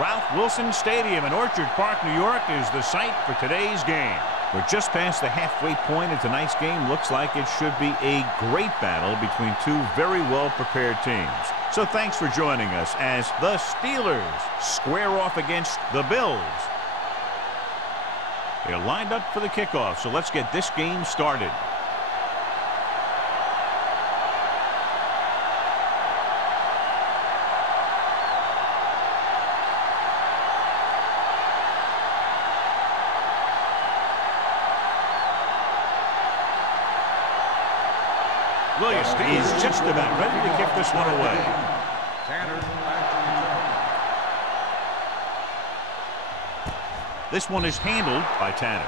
Ralph Wilson Stadium in Orchard Park, New York is the site for today's game. We're just past the halfway point of tonight's game. Looks like it should be a great battle between two very well-prepared teams. So thanks for joining us as the Steelers square off against the Bills. They're lined up for the kickoff, so let's get this game started. Williams is just about ready to kick this one away. This one is handled by Tanner.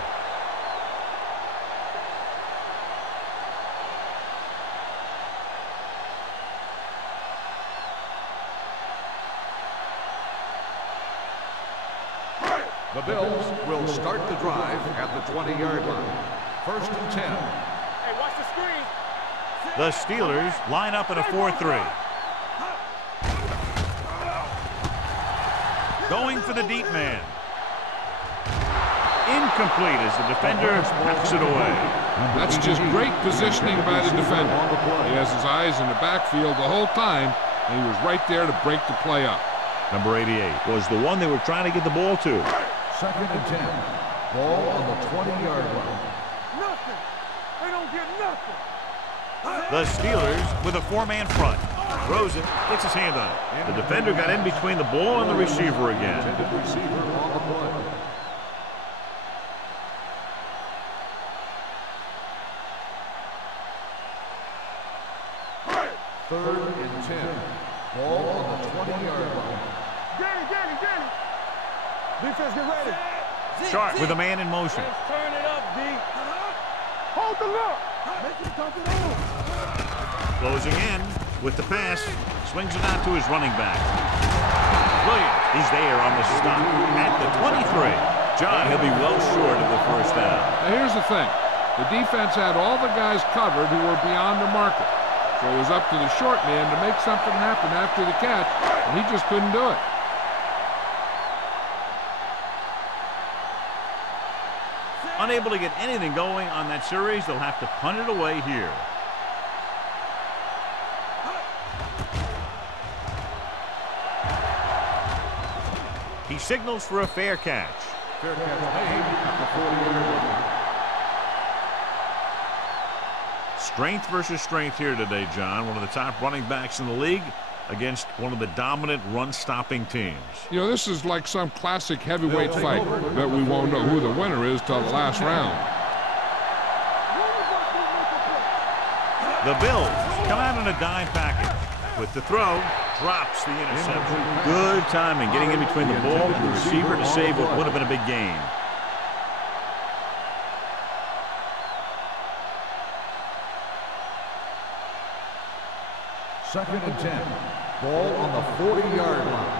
The Bills will start the drive at the 20-yard line. 1st and 10. Hey, watch the screen. The Steelers line up in a 4-3. Going for the deep man. Incomplete as the defender knocks it away. That's just great positioning by the defender. He has his eyes in the backfield the whole time, and he was right there to break the play up. Number 88 was the one they were trying to get the ball to. 2nd and 10. Ball on the 20-yard line. Nothing. They don't get nothing. The Steelers with a 4-man front. Throws it, gets his hand on it. The defender got in between the ball and the receiver again. Receiver on the play. Third and 10. Ball on the 20-yard line. Get it. Defense, get ready. Sharp with a man in motion. Let's turn it up, D. Hold the look. Make it dump it on. Closing in with the pass. Swings it out to his running back. Williams, he's there on the stop at the 23. John, he'll be well short of the first down. Now here's the thing. The defense had all the guys covered who were beyond the marker. So it was up to the short man to make something happen after the catch, and he just couldn't do it. Unable to get anything going on that series, they'll have to punt it away here. He signals for a fair catch. Fair catch made at the 40-yard line. Strength versus strength here today, John. One of the top running backs in the league against one of the dominant run-stopping teams. You know, this is like some classic heavyweight fight that we won't know who the winner is till the last round. The Bills come out in a dime package. With the throw, drops the interception. Good timing, getting in between the ball and the receiver to save what would have been a big gain. Second and 10. Ball on the 40-yard line.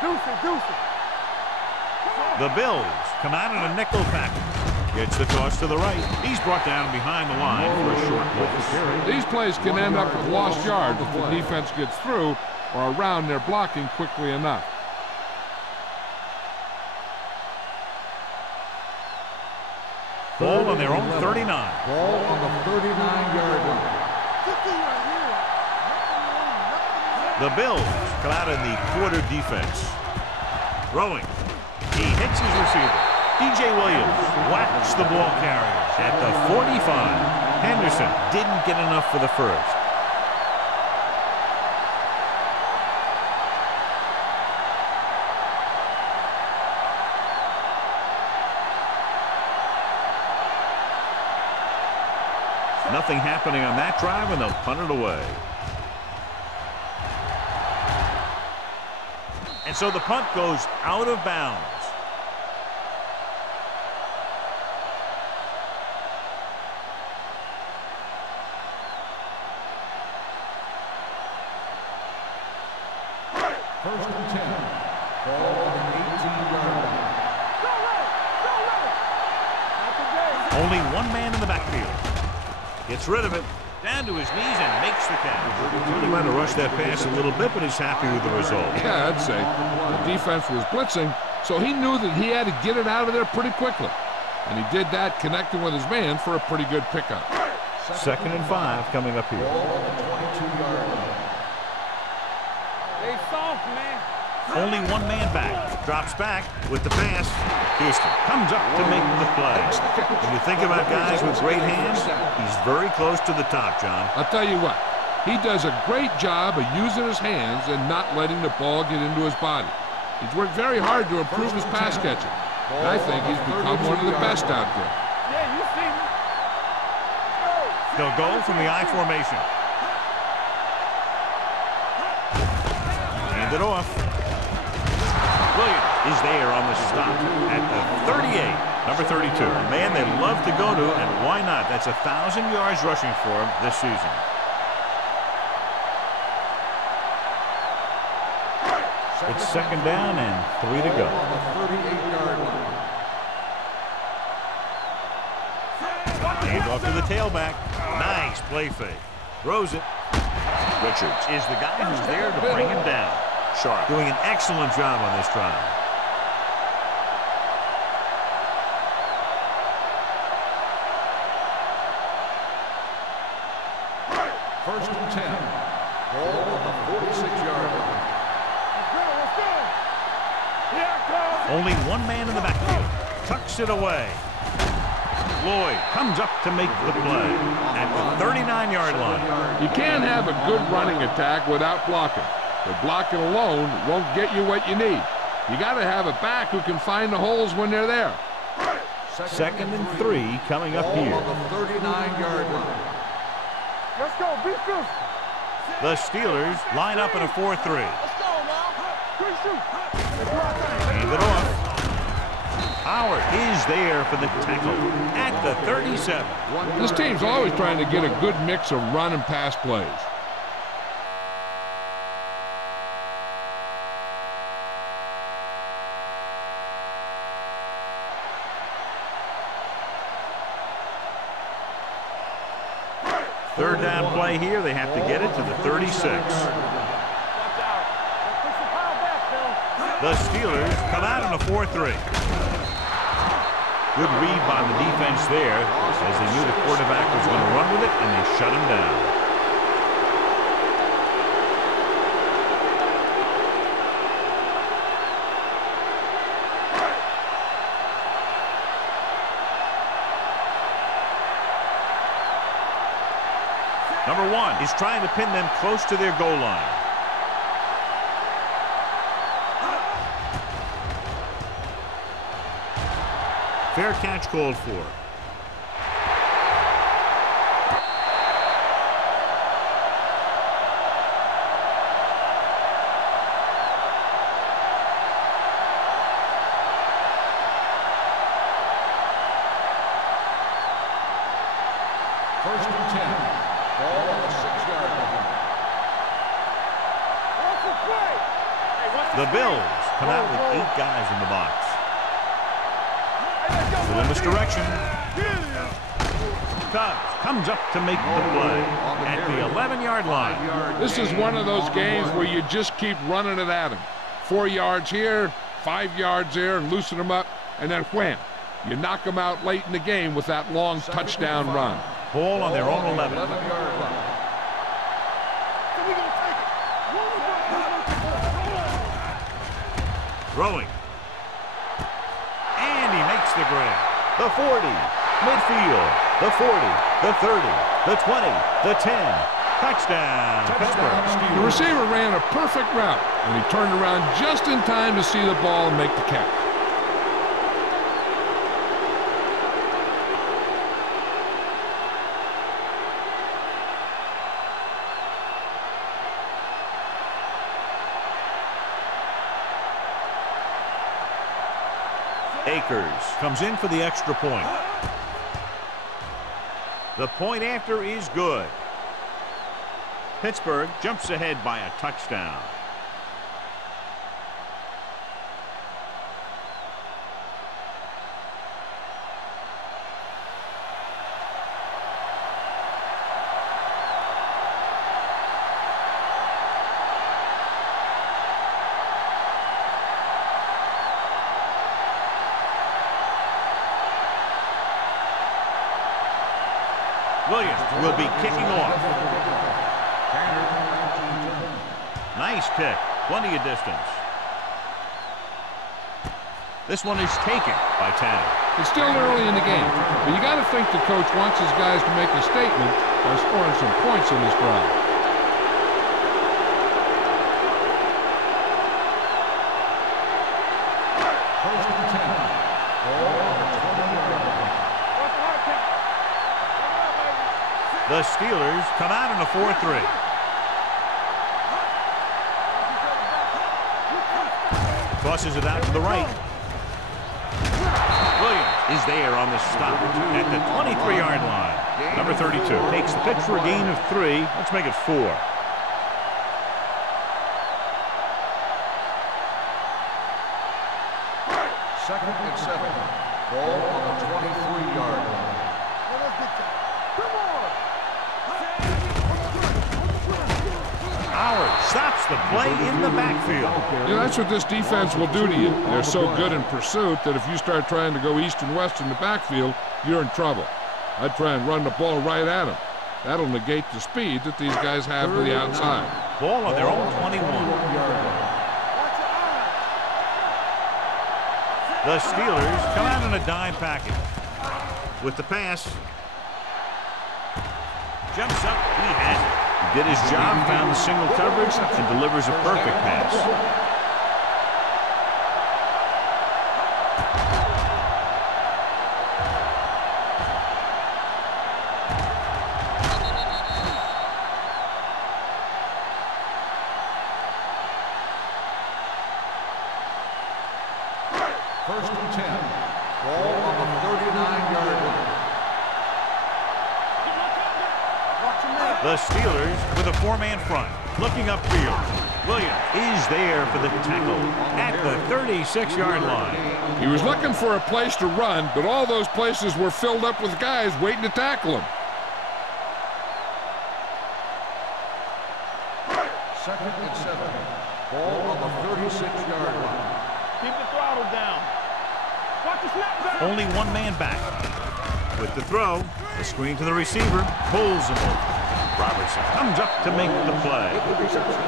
Deuce. The Bills come out in a nickel package. Gets the toss to the right. He's brought down behind the line for a short loss. These plays can end up with lost yards if the defense gets through or around their blocking quickly enough. Ball on their own 39. Ball on the 39-yard line. The Bills come out in the quarter defense. Throwing. He hits his receiver. DJ Williams whacks the ball carrier at the 45. Henderson didn't get enough for the first. Nothing happening on that drive, and they'll punt it away. And so the punt goes out of bounds. First and 10. Ball on the 18-yard line. Only one man in the backfield. Gets rid of it. Down to his knees and makes the catch. He might have rushed that pass a little bit, but he's happy with the result. Yeah, I'd say. The defense was blitzing, so he knew that he had to get it out of there pretty quickly. And he did that, connecting with his man for a pretty good pickup. Second and 5 coming up here. Ball on the 22-yard line. They soft, man. Only one man back. Drops back with the pass. Houston comes up to make the play. When you think about guys with great hands, he's very close to the top, John. I'll tell you what, he does a great job of using his hands and not letting the ball get into his body. He's worked very hard to improve his pass catching, and I think he's become one of the best out there. Yeah, you see me. They'll go from the I formation. Hand it off. Williams is there on the stop at the 38. Number 32. A man they love to go to, and why not? That's 1,000 yards rushing for him this season. It's second down and 3 to go. On the 38-yard line. Hand off to the tailback. Nice play fake. Throws it. Richards is the guy who's there to bring him down. Sharp doing an excellent job on this drive. First and 10. Ball on the 46-yard line. Let's go. Here I come. Only one man in the backfield. Tucks it away. Lloyd comes up to make the play at the 39-yard line. You can't have a good running attack without blocking. But blocking alone won't get you what you need. You got to have a back who can find the holes when they're there. Second and 3 coming up Ball here. on the 39-yard line. Let's go. Be physical. The Steelers line up in a 4-3. Let's go, now. Good shoot. Hand it off. Howard is there for the tackle at the 37. This team's always trying to get a good mix of run and pass plays. Third down play here. They have to get it to the 36. The Steelers come out in a 4-3. Good read by the defense there as they knew the quarterback was going to run with it, and they shut him down. Number 1 is trying to pin them close to their goal line. Fair catch called for. First and 10. Ball on the 6-yard line. The Bills come out with 8 guys in the box. Little misdirection. Cubs comes up to make the play at the 11-yard line. This is one of those games where you just keep running it at them. 4 yards here, 5 yards there, loosen them up, and then wham. You knock them out late in the game with that long touchdown run. Ball on their own 11. 11-yard line. Throwing. And he makes the grab. The 40. Midfield. The 40. The 30. The 20. The 10. Touchdown. Pittsburgh. The receiver ran a perfect route, and he turned around just in time to see the ball and make the catch. Akers comes in for the extra point. The point after is good. Pittsburgh jumps ahead by a touchdown. Williams will be kicking off. Nice kick. Plenty of distance. This one is taken by Tanner. It's still early in the game, but you got to think the coach wants his guys to make a statement by scoring some points in this drive. First and 10. Ball on the 20-yard line. The Steelers come out in a 4-3. Tosses it out to the right. Williams is there on the stop at the 23-yard line. Number 32 takes the pitch for a gain of 3. Let's make it 4. Second and 7. Ball on the 23-yard line. Howard stops the play in the backfield. You know, that's what this defense will do to you. They're so good in pursuit that if you start trying to go east and west in the backfield, you're in trouble. I'd try and run the ball right at them. That'll negate the speed that these guys have to the outside. Ball on their own 21. The Steelers come out in a dime package. With the pass. Jumps up. He has it. He did his job, found the single coverage, and delivers a perfect pass. First and 10. Ball on the 39-yard line. The Steelers with a 4-man front, looking upfield. Williams is there for the tackle at the 36-yard line. He was looking for a place to run, but all those places were filled up with guys waiting to tackle him. Second and 7. Ball on the 36-yard line. Keep the throttle down. Watch the snap back. Only one man back. With the throw, the screen to the receiver, pulls him over. Robertson comes up to make the play.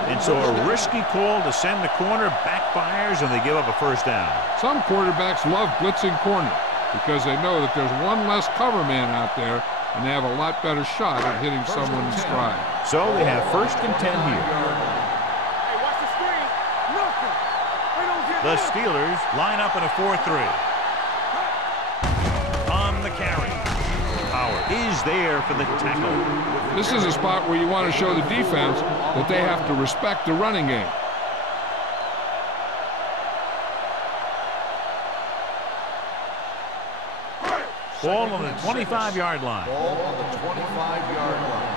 And so a risky call to send the corner backfires, and they give up a first down. Some quarterbacks love blitzing corner because they know that there's one less cover man out there, and they have a lot better shot at hitting someone in stride. So they have first and 10 here. Hey, watch the screen. Nothing. They don't get The this. Steelers line up in a 4-3. On the carry. Howard is there for the tackle. This is a spot where you want to show the defense that they have to respect the running game. Ball on the 25-yard line. Ball on the 25-yard line.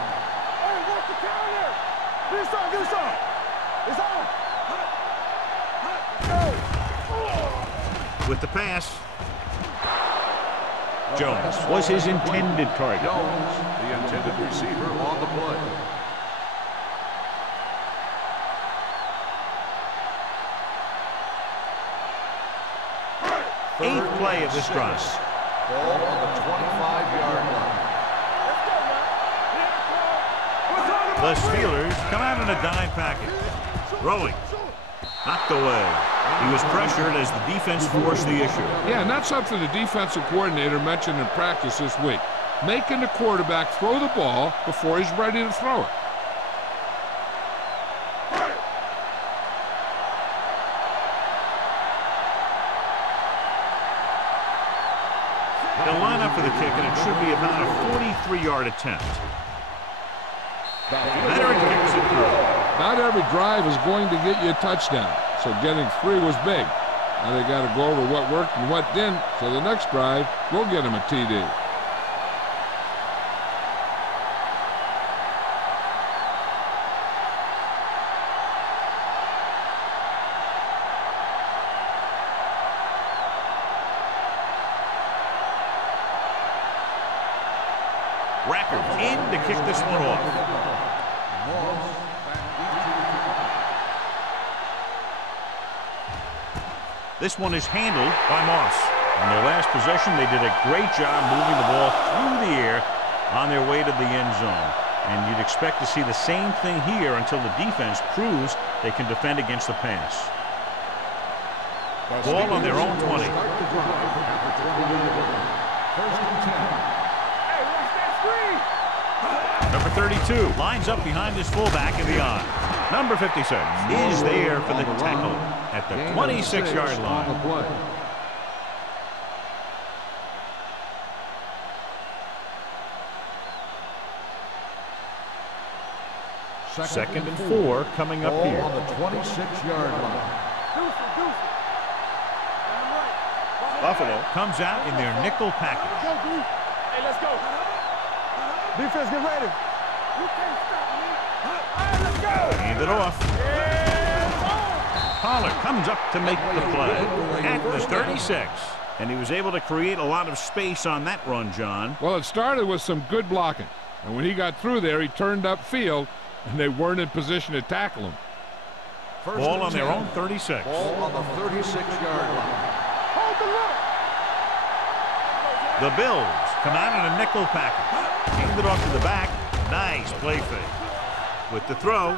Hey, watch the counter. Get this on, get this on. It's on. Go. With the pass. Jones was his intended target. Jones, the intended receiver on the play. Eighth play of this drive. Ball on the 25-yard line. The Steelers come out in a dime package. Throwing. Knocked away. He was pressured as the defense forced the issue. Yeah, and that's something the defensive coordinator mentioned in practice this week. Making the quarterback throw the ball before he's ready to throw it. They'll line up for the kick, and it should be about a 43-yard attempt. Veteran kicks it through. Not every drive is going to get you a touchdown, so getting 3 was big. Now they got to go over what worked and what didn't, so the next drive will get them a TD. Racker in to kick this one off. This one is handled by Moss. On their last possession, they did a great job moving the ball through the air on their way to the end zone. And you'd expect to see the same thing here until the defense proves they can defend against the pass. Ball on their own 20. Number 32 lines up behind his fullback in the on. Number 56 is there for the tackle at the 26-yard line. Second and 4 coming up here. On the 26-yard line. Buffalo comes out in their nickel package. Hey, let's go. Defense, get ready. You can't stop me. All right, let's go. Hand it off. Pollard comes up to make the play at the 36. And he was able to create a lot of space on that run, John. Well, it started with some good blocking. And when he got through there, he turned upfield, and they weren't in position to tackle him. Ball on their own 36. Ball on the 36-yard line. Hold the look. The Bills come out in a nickel package. Hand it off to the back. Nice play fake. With the throw,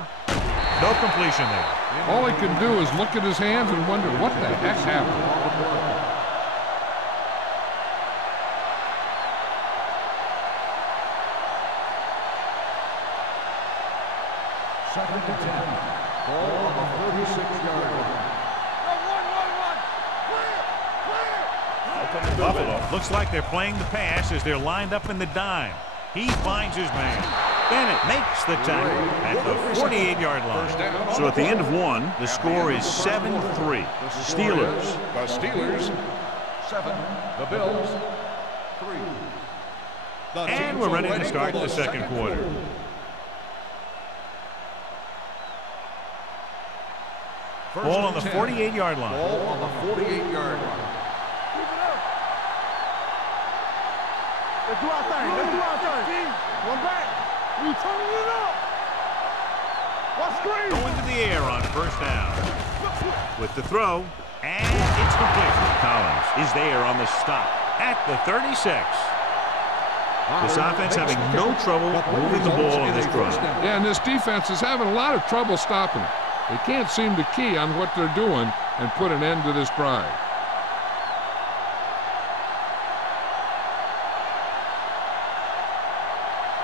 no completion there. All he could do is look at his hands and wonder what the heck happened. Second and 10. Ball on the 36-yard line. Buffalo looks like they're playing the pass as they're lined up in the dime. He finds his man. Bennett makes the tackle at the 48-yard line. So at the end of one, the score is 7-3. Steelers. The Steelers 7. The Bills 3. And we're ready to start the second quarter. Ball on the 48-yard line. Ball on the 48-yard line. Let's do our thing. Let's do our thing. One back. We turning it up. What screen? Going to the air on first down. With the throw, and it's complete. Collins is there on the stop at the 36. This offense having no trouble moving the ball on this drive. Yeah, and this defense is having a lot of trouble stopping it. They can't seem to key on what they're doing and put an end to this drive.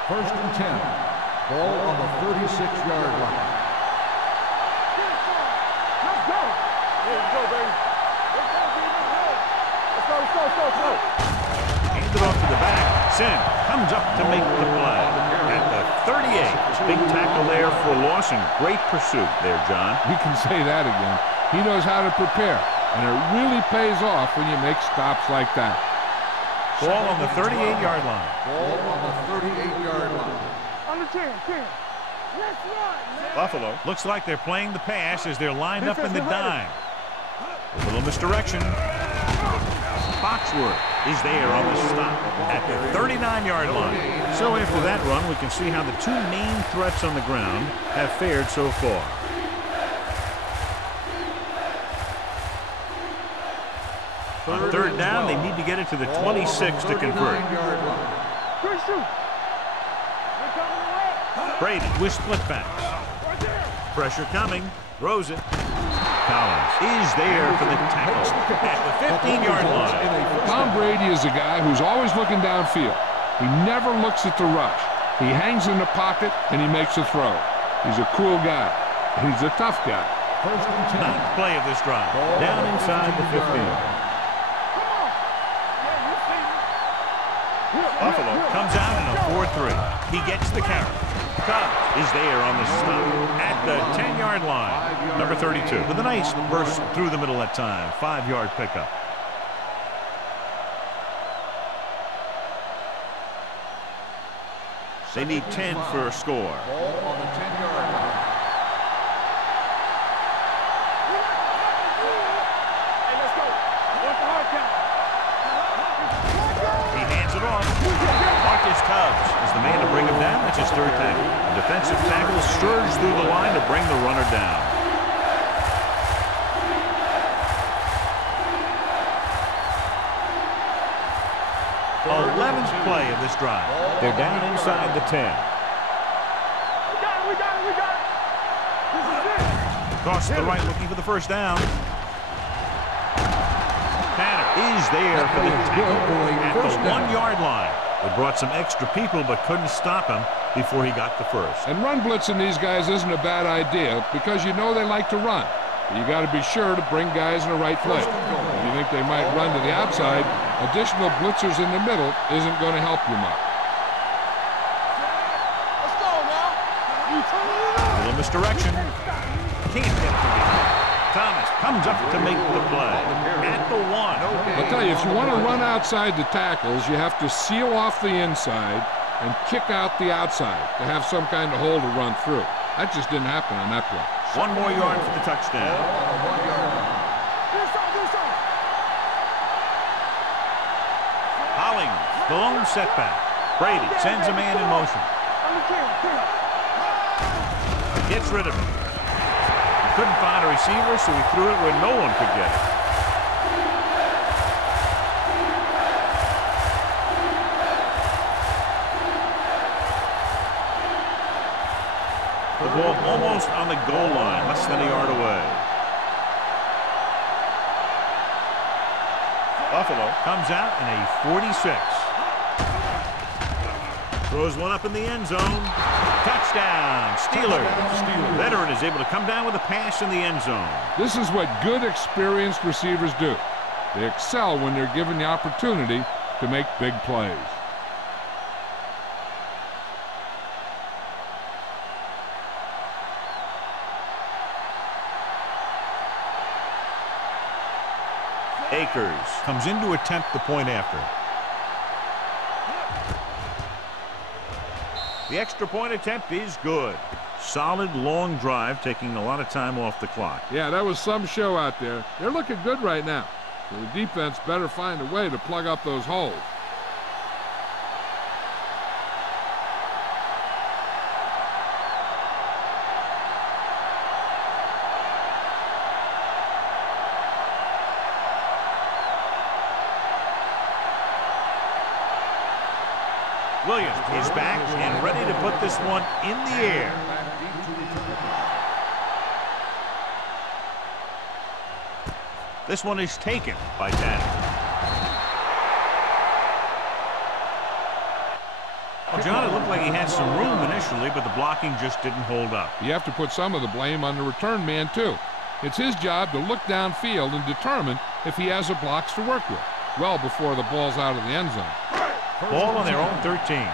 First and 10. Ball on the 36-yard line. Let's go. Let's go, baby. Let's go, baby. Let's go, let's go. Hand it off to the back. Sin comes up to make the play at the 38. Big tackle there for Lawson. Great pursuit there, John. You can say that again. He knows how to prepare, and it really pays off when you make stops like that. Ball on the 38-yard line. Ball on the 38-yard line. On the 10. Let's run, man. Buffalo looks like they're playing the pass as they're lined up in the dime. A little misdirection. Foxworth is there on the stop at the 39-yard line. So after that run, we can see how the two main threats on the ground have fared so far. On third down, they need to get it to the 26 to convert. Good shoot. Brady with split backs. Pressure coming. Throws it. Collins is there for the tackle at the 15-yard line. Tom Brady is a guy who's always looking downfield. He never looks at the rush. He hangs in the pocket, and he makes a throw. He's a cool guy. He's a tough guy. Ninth play of this drive. Down inside the 15. Buffalo comes out in a 4-3. He gets the carry. Cubs is there on the stop at the 10-yard line. Number 32 with a nice burst through the middle that time. 5-yard pickup. They need 10 for a score. Ball on the 10-yard line. He hands it off. Marcus Cubs is the man to bring him down. That's his third tackle. The defensive tackle surged through the line to bring the runner down. The 11th play of this drive. They're down inside the 10. We got it. This is it. Cross to the right, looking for the first down. Tanner is there for the tackle at the 1-yard line. They brought some extra people but couldn't stop him before he got the first. And run blitzing these guys isn't a bad idea because you know they like to run. But you got to be sure to bring guys in the right place. If you think they might run to the outside, additional blitzers in the middle isn't going to help you much. Let's go now. We turn it A little misdirection. Can't get it from behind. Thomas comes up to make the play at the 1. I'll tell you, if you want to run outside the tackles, you have to seal off the inside and kick out the outside to have some kind of hole to run through. That just didn't happen on that play. 1 more yard for the touchdown. Hollings, the lone setback. Brady sends a man in motion. Gets rid of it. He couldn't find a receiver, so he threw it where no one could get it. The ball almost on the goal line, less than a yard away. Buffalo comes out in a 46. Throws one up in the end zone. Touchdown, Steelers. Veteran is able to come down with a pass in the end zone. This is what good, experienced receivers do. They excel when they're given the opportunity to make big plays. Akers comes in to attempt the point after. The extra point attempt is good. Solid long drive, taking a lot of time off the clock. Yeah, that was some show out there. They're looking good right now. So the defense better find a way to plug up those holes. Williams is back and ready to put this one in the air. This one is taken by Tanner. Well, John, it looked like he had some room initially, but the blocking just didn't hold up. You have to put some of the blame on the return man, too. It's his job to look downfield and determine if he has the blocks to work with, well before the ball's out of the end zone. Ball on their own 13.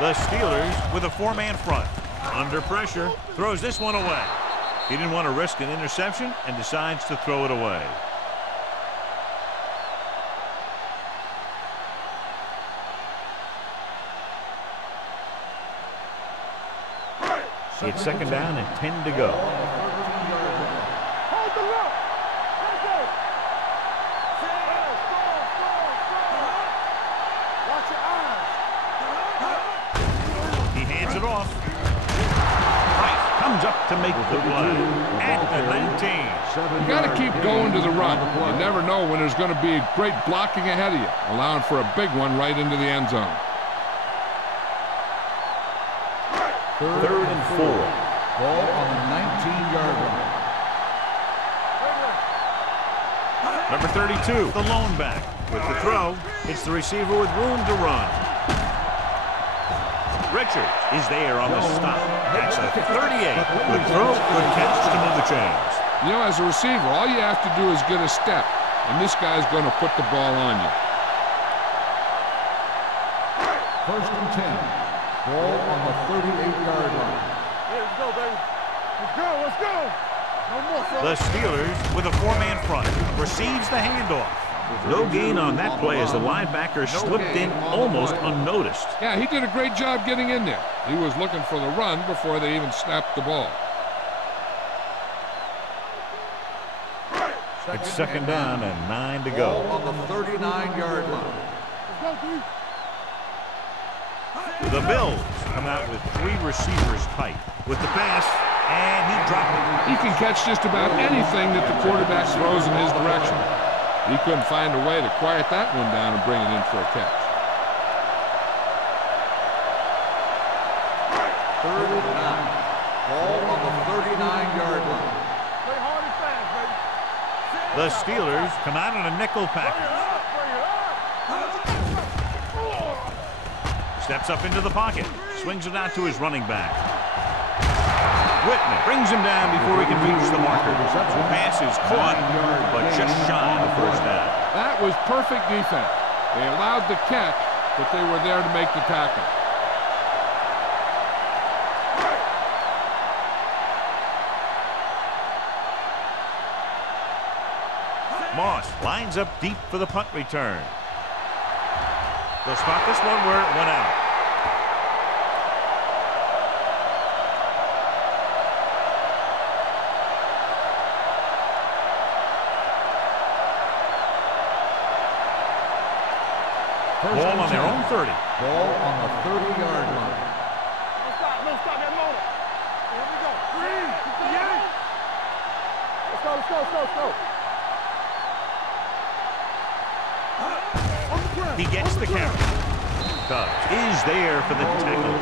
The Steelers with a 4-man front. Under pressure, throws this one away. He didn't want to risk an interception and decides to throw it away. It's second down and 10 to go. He hands it off. Price comes up to make the play at the 19. You got to keep going to the run. You never know when there's going to be great blocking ahead of you, allowing for a big one right into the end zone. Third and 4. Ball on the 19-yard line. Number 32, the lone back. With the throw, it's the receiver with room to run. Richards is there on the stop. That's a 38. Good throw, good catch to move the chains. You know, as a receiver, all you have to do is get a step, and this guy's going to put the ball on you. First and 10. Ball on the 38-yard line. Yeah, let's go, baby. Let's go, let's go. No more, son. The Steelers with a 4-man front receives the handoff. No gain on that play as the linebacker slipped in almost unnoticed. Yeah, he did a great job getting in there. He was looking for the run before they even snapped the ball. It's second down and 9 to go. Ball on the 39-yard line. Let's go, dude. The Bills come out with 3 receivers tight with the pass, and he dropped it. He can catch just about anything that the quarterback throws in his direction. He couldn't find a way to quiet that one down and bring it in for a catch. Third and 9. Ball on the 39-yard line. Play hard and fast, baby. The Steelers come out in a nickel package. Bring it up. Steps up into the pocket. Swings it out to his running back. Whitman brings him down before he can reach the marker. Pass is caught, but just shy of the first down. That was perfect defense. They allowed the catch, but they were there to make the tackle. Moss lines up deep for the punt return. They'll spot this one where it went out. Ball on their own 30. Ball on the 30-yard line. No stop that motor. Here we go. Green. Yeah. Let's go, let's go, let's go, let's go. On the ground. He gets the carry. Tubbs is there for the tackle.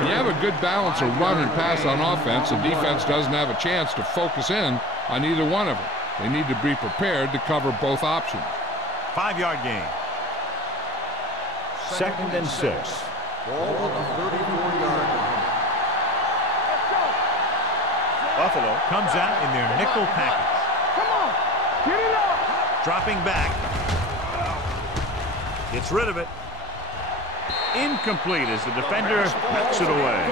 When you have a good balance of run and pass on offense, the defense doesn't have a chance to focus in on either one of them. They need to be prepared to cover both options. 5-yard gain. Second and 6. Ball on the 34-yard line. Buffalo comes out in their nickel package. Come on. Get it up. Dropping back. Gets rid of it. Incomplete as the defender knocks it away.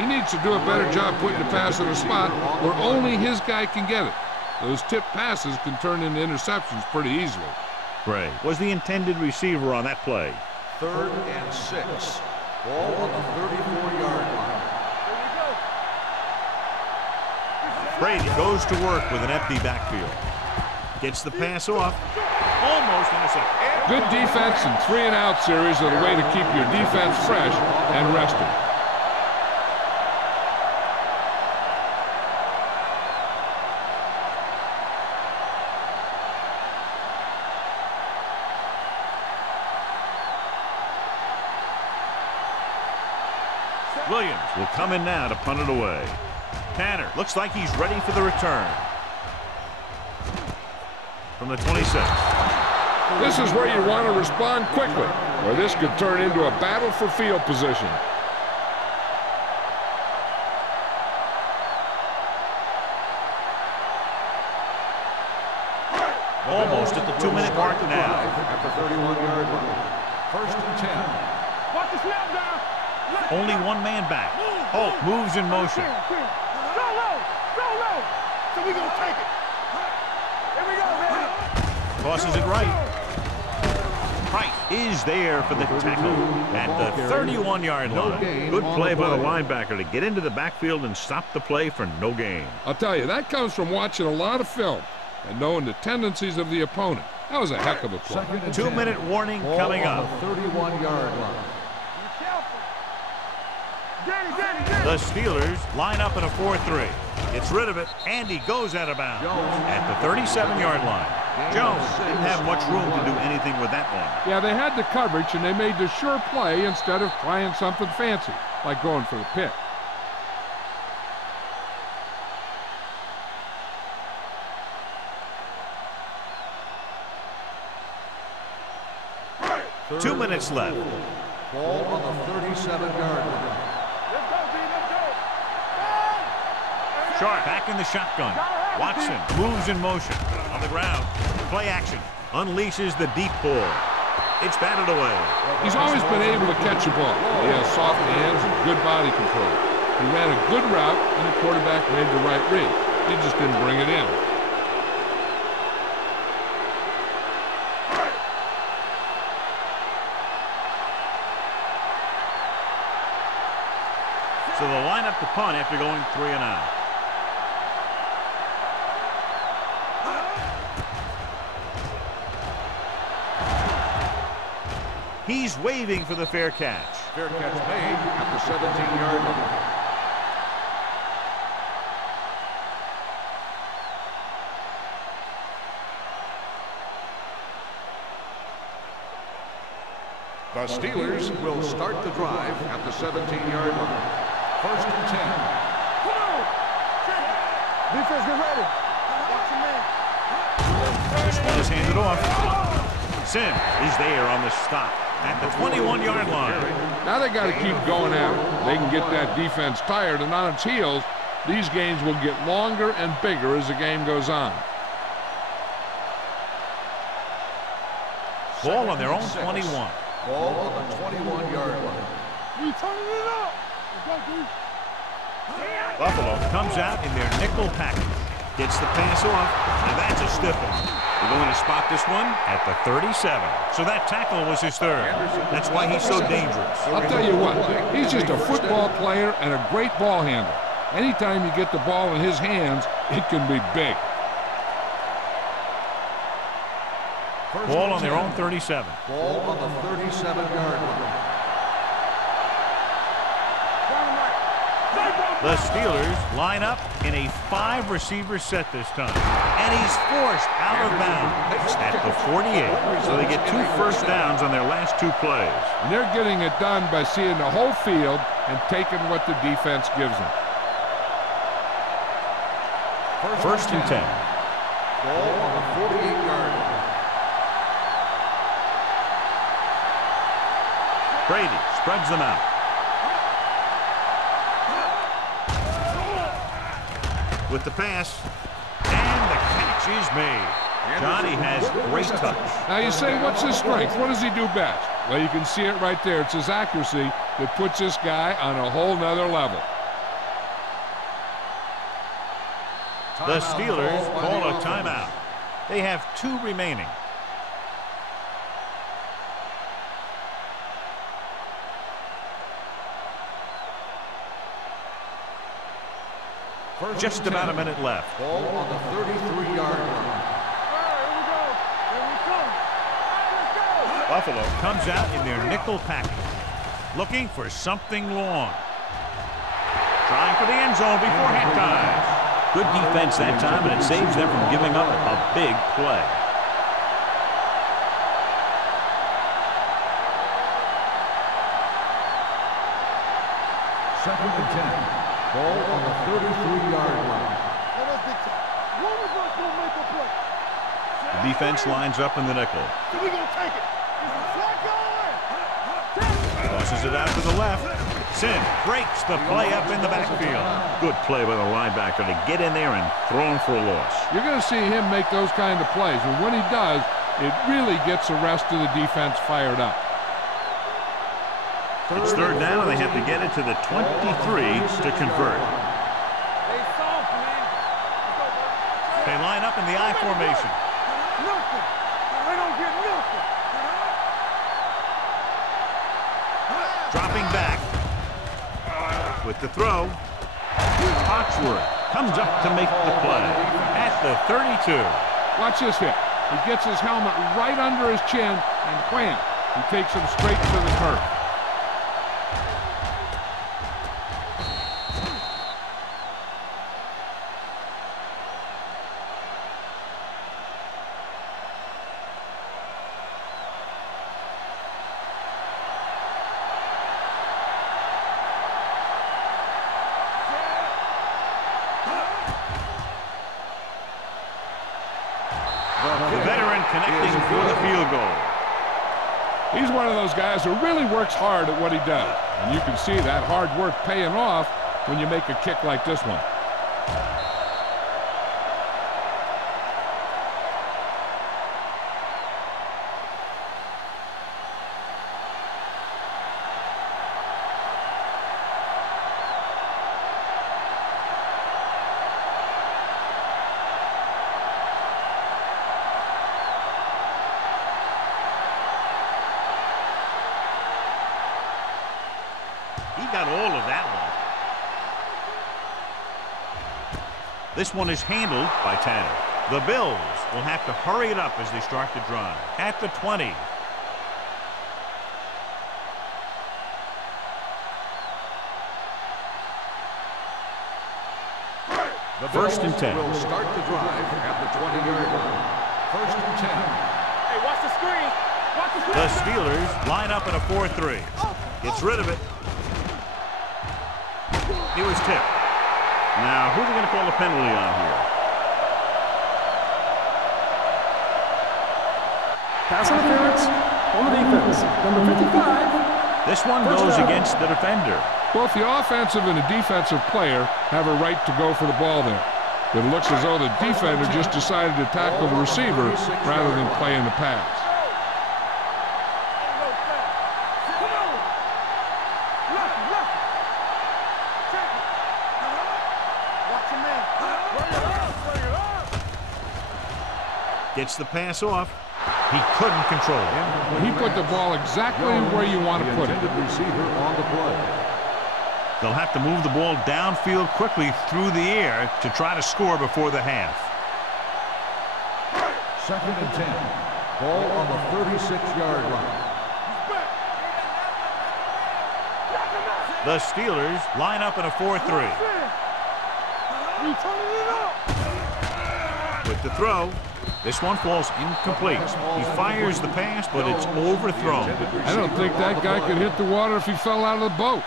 He needs to do a better job putting the pass in a spot where only his guy can get it. Those tip passes can turn into interceptions pretty easily. Gray was the intended receiver on that play. Third and 6. Ball on the 34-yard line. Brady goes to work with an empty backfield. Gets the pass off. Almost intercepted. Good defense and 3-and-out series are the way to keep your defense fresh and rested. Williams will come in now to punt it away. Tanner looks like he's ready for the return. From the 26. This is where you want to respond quickly, or this could turn into a battle for field position. Almost at the 2-minute mark now. At the 31-yard line. First and 10. Watch the snap down. Only one man back. Holt moves in motion. Go low. So we gonna take it. Here we go, man. Tosses it right. Price is there for the tackle at the 31-yard line. Good play by the linebacker to get into the backfield and stop the play for no gain. I'll tell you, that comes from watching a lot of film and knowing the tendencies of the opponent. That was a heck of a play. 2-minute warning coming up. The 31-yard line. The Steelers line up in a 4-3. Gets rid of it, and he goes out of bounds at the 37-yard line. Jones didn't have much room to do anything with that one. Yeah, they had the coverage, and they made the sure play instead of trying something fancy, like going for the pick. Third 2 minutes left. Ball on the 37-yard line. Sharp back in the shotgun. Watson moves in motion. On the ground. Play action. Unleashes the deep ball. It's batted away. He's always been able to catch a ball. He has soft hands and good body control. He ran a good route, and the quarterback made the right read. He just didn't bring it in. So they'll line up the punt after going 3 and out. He's waving for the fair catch. Fair catch made at the 17-yard line. The Steelers will start the drive at the 17-yard line. 1st and 10. Come on! Defense, get ready. Watch your man. This one is handed off. Sim is there on the stop at the 21-yard line. Now they got to keep going at it. They can get that defense tired and on its heels. These games will get longer and bigger as the game goes on. Ball on their own 21. Ball on the 21-yard line. We turning it up. Buffalo comes out in their nickel package. Gets the pass off, and that's a stiff one. We're going to spot this one at the 37. So that tackle was his third. That's why he's so dangerous. I'll tell you what, he's just a football player and a great ball handler. Anytime you get the ball in his hands, it can be big. Ball on their own 37. Ball on the 37-yard line. The Steelers line up in a 5-receiver set this time. And he's forced out of bounds at the 48. So they get 2 first downs on their last 2 plays. And they're getting it done by seeing the whole field and taking what the defense gives them. 1st and 10. Ball on the 48-yard line. Brady spreads them out. With the pass, and the catch is made. Johnny has great touch. Now you say, what's his strength? What does he do best? Well, you can see it right there. It's his accuracy that puts this guy on a whole nother level. The Steelers call a timeout. They have 2 remaining. Just about a minute left. Ball on the 33-yard line. Buffalo comes out in their nickel package, looking for something long. Trying for the end zone before halftime. Good defense that time, and it saves them from giving up a big play. Second and 10. Ball on the 33-yard line. The defense lines up in the nickel. We gonna take it. Tosses it out to the left. Sin breaks the play up in the backfield. Good play by the linebacker to get in there and throw him for a loss. You're going to see him make those kind of plays, and when he does, it really gets the rest of the defense fired up. It's 3rd down, and they have to get it to the 23 to convert. They line up in the I formation. Nothing. I don't get nothing. Dropping back. With the throw. Foxworth comes up to make the play at the 32. Watch this hit. He gets his helmet right under his chin, and wham, he takes him straight to the turf. The veteran connecting for the field goal. He's one of those guys who really works hard at what he does. And you can see that hard work paying off when you make a kick like this one. got all of that one. This one is handled by Tanner. The Bills will have to hurry it up as they start the drive. At the 20. The First and 10. Will start the drive at the 20-yard line. First and 10. Hey, watch the screen. Watch the screen. The Steelers line up in a 4-3. Gets rid of it. He was tipped. Now, who are they going to call a penalty on here? Pass interference on the defense. Number 55. This one goes against the defender. Both the offensive and the defensive player have a right to go for the ball there. But it looks as though the defender just decided to tackle the receiver rather than playing the pass. Gets the pass off. He couldn't control it. He put the ball exactly where you want to put it. Receiver on the play. They'll have to move the ball downfield quickly through the air to try to score before the half. Second and 10. Ball on the 36-yard line. The Steelers line up in a 4-3. With the throw. This one falls incomplete. He fires the pass, but it's overthrown. I don't think that guy could hit the water if he fell out of the boat.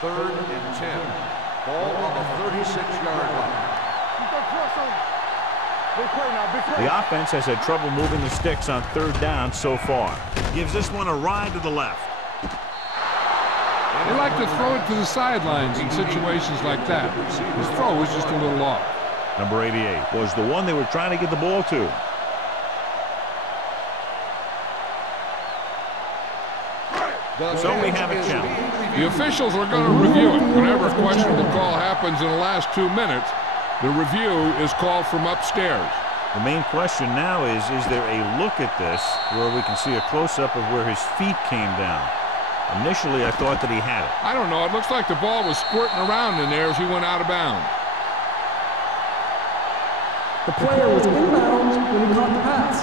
Third and 10. Ball on the 36-yard line. The offense has had trouble moving the sticks on third down so far. Gives this one a ride to the left. They like to throw it to the sidelines in situations like that. His throw was just a little off. Number 88 was the one they were trying to get the ball to. So we have a count. The officials are going to review it. Whenever a questionable call happens in the last 2 minutes, the review is called from upstairs. The main question now is there a look at this where we can see a close-up of where his feet came down? Initially, I thought that he had it. I don't know. It looks like the ball was squirting around in there as he went out of bounds. The player was inbounds when he caught the pass.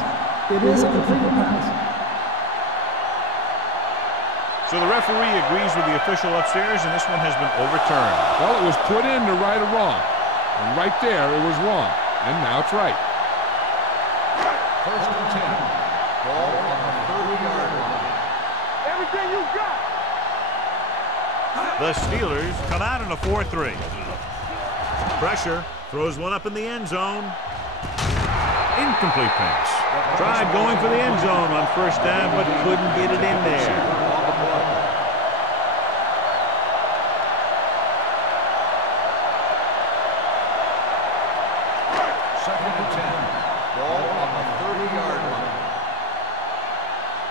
It is a completed pass. So the referee agrees with the official upstairs, and this one has been overturned. Well, it was put in to right a wrong. And right there, it was wrong. And now it's right. First and 10. Ball on the 30-yard line. Everything you got. The Steelers come out in a 4-3. Pressure. Throws one up in the end zone. Incomplete pass. Tried going for the end zone on first down, but couldn't get it in there. Second and 10. Ball on the 30-yard line.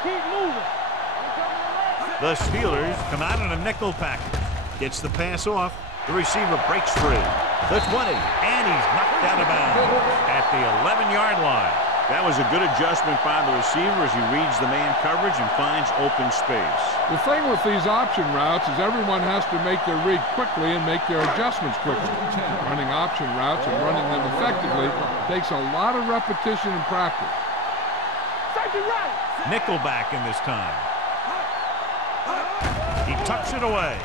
Keep moving. The Steelers come out in a nickel package. Gets the pass off. The receiver breaks free. The 20, and he's knocked out of bounds at the 11-yard line. That was a good adjustment by the receiver as he reads the man coverage and finds open space. The thing with these option routes is everyone has to make their read quickly and make their adjustments quickly. Running option routes and running them effectively takes a lot of repetition and practice. Safety right. Nickelback in this time. He tucks it away.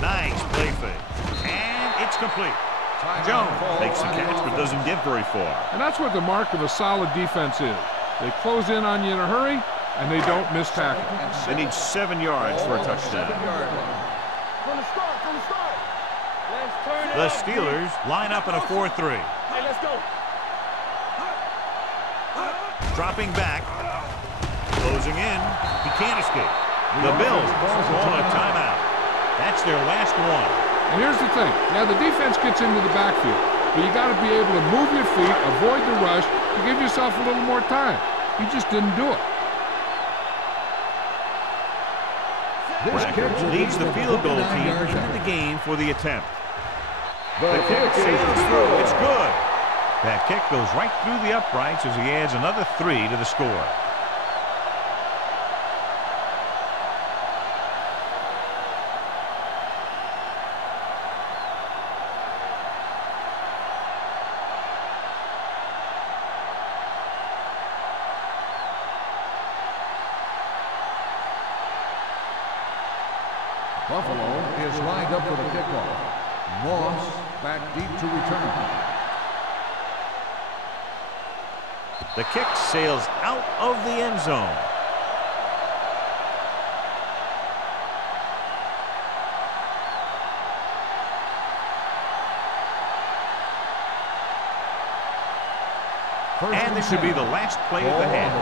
Nice play fake. And it's complete. Jones makes the catch but doesn't get very far. And that's what the mark of a solid defense is. They close in on you in a hurry, and they don't miss tackle. They need 7 yards for a touchdown. From the start. Let's turn it The up. Steelers line up in a 4-3. Hey, let's go. Dropping back. Closing in. He can't escape. The Bills call a timeout. That's their last one. And here's the thing. Now, the defense gets into the backfield, but you got to be able to move your feet, avoid the rush, to give yourself a little more time. He just didn't do it. Rackers leads the field goal team into the game for the attempt. The kick sails through. It's good. That kick goes right through the uprights as he adds another 3 to the score. Buffalo is lined up for the kickoff. Moss back deep to return. The kick sails out of the end zone. And this should be the last play of the half.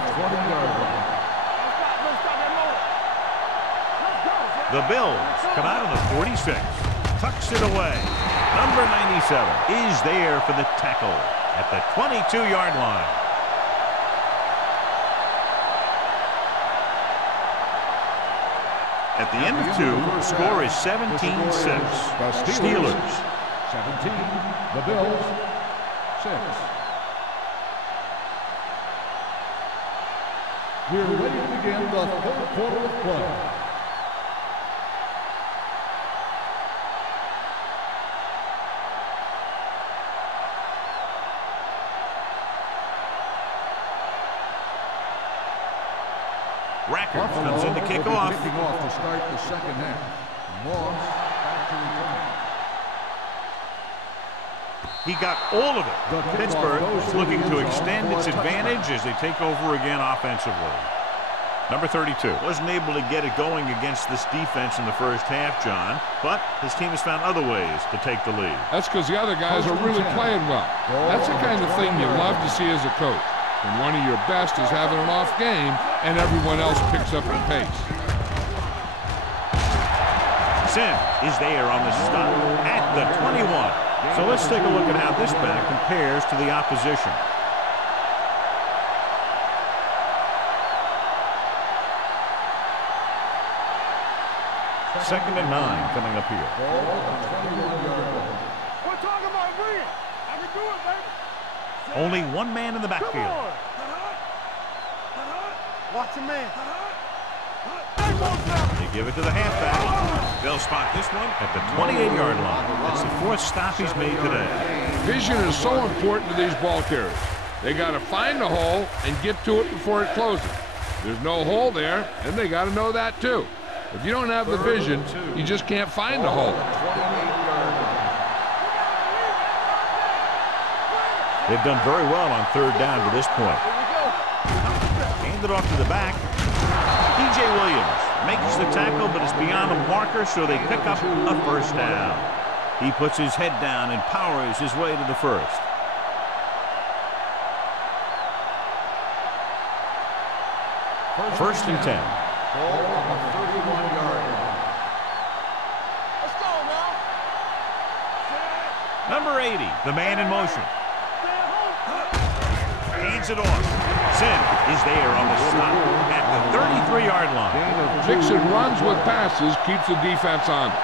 The Bills come out on the 46. Tucks it away. Number 97 is there for the tackle at the 22-yard line. At the end of 2, the score is 17-6. Steelers. 17. The Bills. 6. We're ready to begin the third quarter of play. Rackers comes in to kick off. Kicking off to start the second half. Moss back to return. He got all of it. Pittsburgh is looking to extend its advantage as they take over again offensively. Number 32 wasn't able to get it going against this defense in the first half, John, but his team has found other ways to take the lead. That's because the other guys are really playing well. That's the kind of thing you love to see as a coach. When one of your best is having an off game and everyone else picks up the pace. Sim is there on the stop at the 21. So let's take a look at how this back compares to the opposition. Second and 9 coming up here. We're talking about bring it. I can do it, baby. Only one man in the backfield. Watch your man. They give it to the halfback. They'll spot this one at the 28-yard line. That's the 4th stop he's made today. Vision is so important to these ball carriers. They got to find the hole and get to it before it closes. There's no hole there, and they got to know that too. If you don't have the vision, you just can't find the hole. They've done very well on 3rd down to this point. Hand it off to the back. P.J. Williams makes the tackle, but it's beyond a marker, so they pick up a first down. He puts his head down and powers his way to the first. First and 10. Ball on the 31-yard line. Let's go now. Number 80, the man in motion. Hands it off. Sim is there on the stop at the 33-yard line. Mixon runs with passes, keeps the defense honest.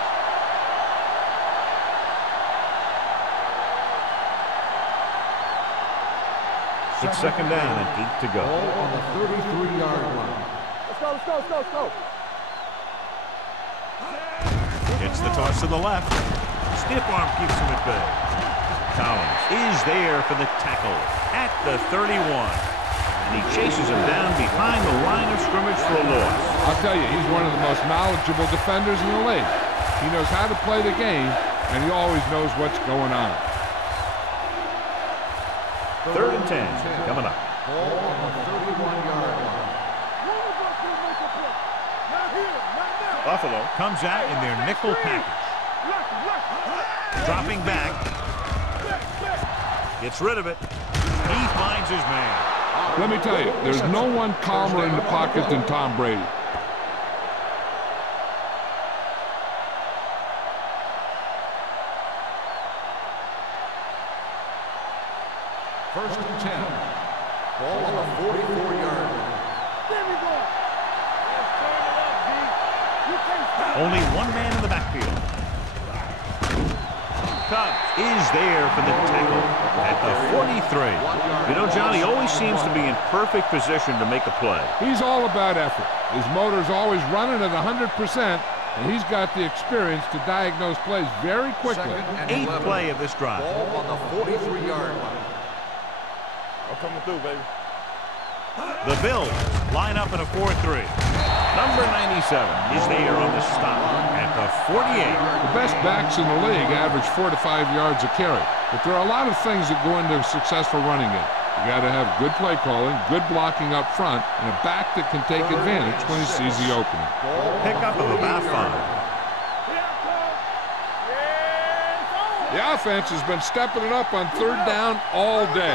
It's second down and 8 to go. Ball on the 33-yard line. Let's go, let's go, let's go, let's go. Gets the toss to the left. Stiff arm keeps him at bay. Collins is there for the tackle at the 31. And he chases him down behind the line of scrimmage for a loss. I'll tell you, he's one of the most knowledgeable defenders in the league. He knows how to play the game, and he always knows what's going on. 3rd and 10 coming up. Ball on the 31-yard line. Buffalo comes out in their nickel package. Dropping back. Gets rid of it. He finds his man. Let me tell you, there's no one calmer in the pocket than Tom Brady. First and 10. Ball on the 44-yard line. There we go. Let's turn it up, D. You can't stop. Only one man in the backfield. Cobb is there for the tackle at the 43. You know, John, he always seems to be in perfect position to make a play. He's all about effort. His motor's always running at 100%, and he's got the experience to diagnose plays very quickly. 8th play of this drive. Ball on the 43-yard line. I'm coming through, baby. The Bills line up in a 4-3. Number 97 is there on the stop at the 48. The best backs in the league average 4 to 5 yards a carry. But there are a lot of things that go into a successful running game. You got to have good play calling, good blocking up front, and a back that can take advantage when he sees the opening. Pickup of about 5. The offense has been stepping it up on 3rd down all day.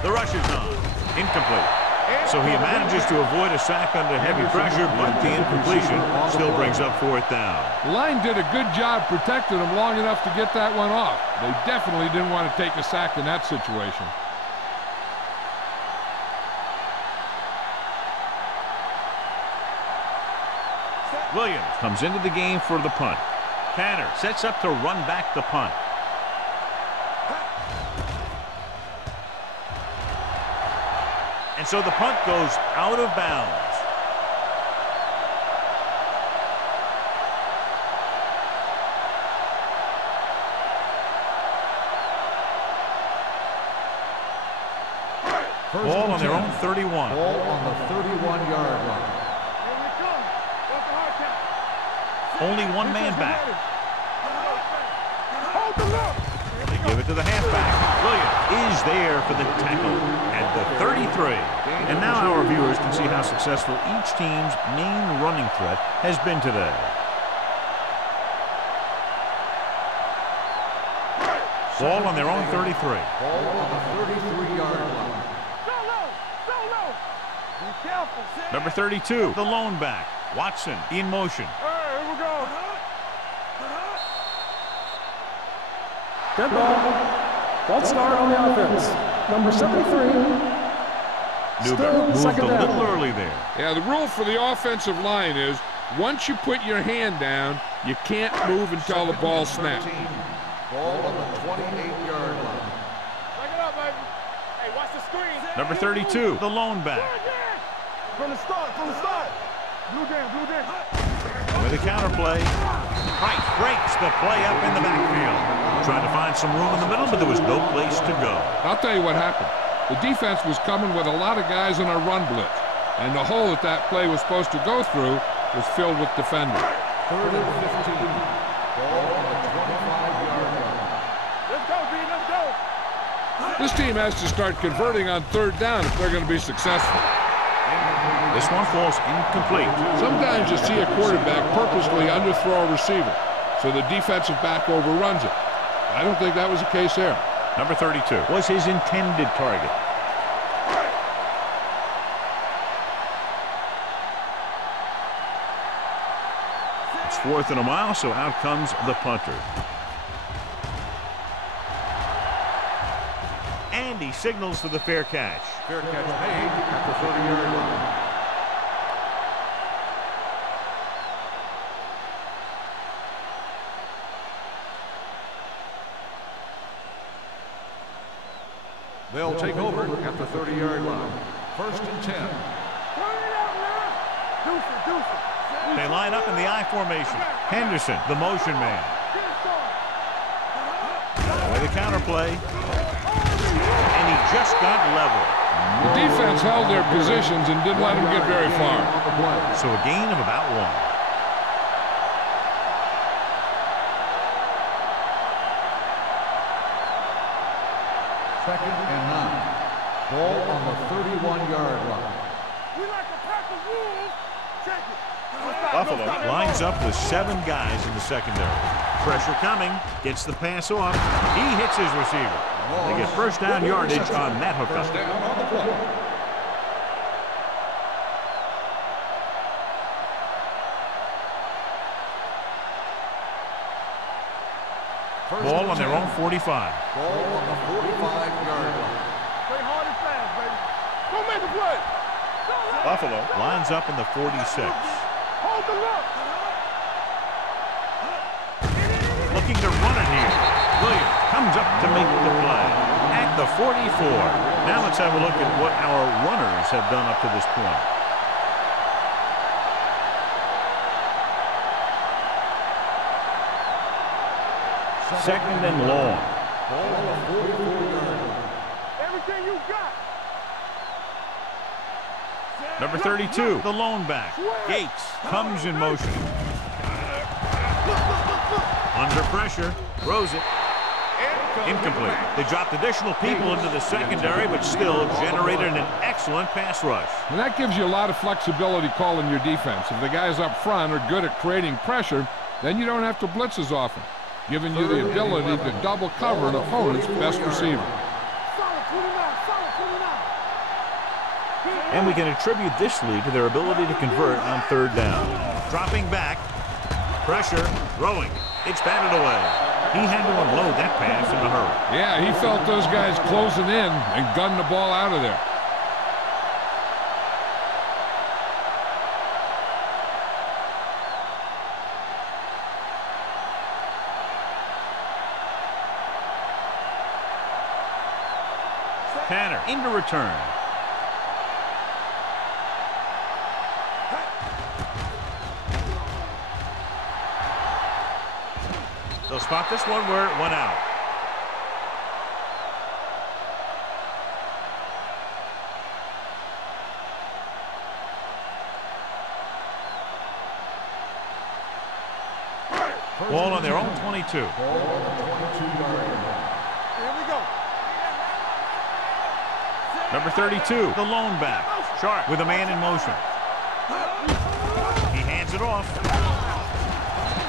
The rush is on. Incomplete. So he manages to avoid a sack under heavy pressure, but the incompletion still brings up 4th down. The line did a good job protecting him long enough to get that one off. They definitely didn't want to take a sack in that situation. Williams comes into the game for the punt. Tanner sets up to run back the punt. And so the punt goes out of bounds. Ball on their own 31. Ball on the 31-yard line. Only one man back. They give it to the halfback. Williams is there for the tackle at the 33. And now our viewers can see how successful each team's main running threat has been today. Ball on their own 33. Ball on the 33-yard line. Number 32, the lone back. Watson in motion. Dead ball. False start on the offense. Number 73. Newbeck moved second a down. little early there. Yeah, the rule for the offensive line is once you put your hand down, you can't move until the ball snaps. Ball on the 28-yard line. Back it up, baby. Hey, watch the screen. Number 32, the lone back. From the start, Blue game. With a counter play. Price breaks the play up in the backfield. Trying to find some room in the middle, but there was no place to go. I'll tell you what happened. The defense was coming with a lot of guys in a run blitz, and the hole that play was supposed to go through was filled with defenders. 3rd and 15. Ball on the 25-yard line. Let's go, B, let's go. This team has to start converting on 3rd down if they're going to be successful. This one falls incomplete. Sometimes you see a quarterback purposely underthrow a receiver, so the defensive back overruns it. I don't think that was the case there. Number 32 was his intended target. It's 4th and a mile, so out comes the punter. And he signals for the fair catch. Fair catch made at the 30-yard line. They'll take over at the 30-yard line. 1st and 10. They line up in the I formation. Henderson, the motion man. With a counter play. And he just got level. The defense held their positions and didn't let them get very far. So a gain of about 1. Second and 9. Ball on the 31-yard line. We like a pack of wolves. Check it. Buffalo lines up with 7 guys in the secondary. Pressure coming. Gets the pass off. He hits his receiver. They get 1st down yardage on that hookup. First down on the play. Ball on their own 45. Ball on the 45-yard line. Play hard and fast, baby. Go make a play. Buffalo lines up in the 46. Hold the look. Looking to run it here. Williams comes up to make the play at the 44. Now let's have a look at what our runners have done up to this point. Second and long. Ball on the 44-yard line. Everything you got. Number 32, the lone back. Gates comes in motion. Under pressure, throws it. Incomplete. They dropped additional people into the secondary, but still generated an excellent pass rush. And that gives you a lot of flexibility calling your defense. If the guys up front are good at creating pressure, then you don't have to blitz as often, giving you the ability to double cover an opponent's best receiver. And we can attribute this lead to their ability to convert on third down. Dropping back, pressure, throwing. It's batted away. He had to unload that pass in a hurry. Yeah, he felt those guys closing in and gunned the ball out of there. Tanner into return. They'll spot this one where it went out. Ball on their own 22. Here we go. Number 32, the lone back. Sharp with a man in motion. He hands it off.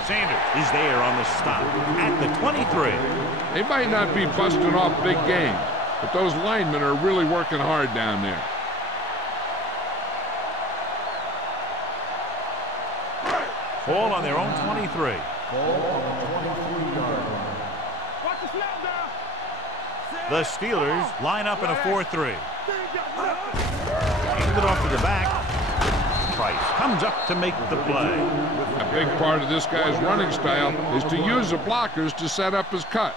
Sanders is there on the stop at the 23. They might not be busting off big games, but those linemen are really working hard down there. Ball on their own 23. The Steelers line up in a 4-3. Hand it off to the back. Price comes up to make the play. A big part of this guy's running style is to use the blockers to set up his cut,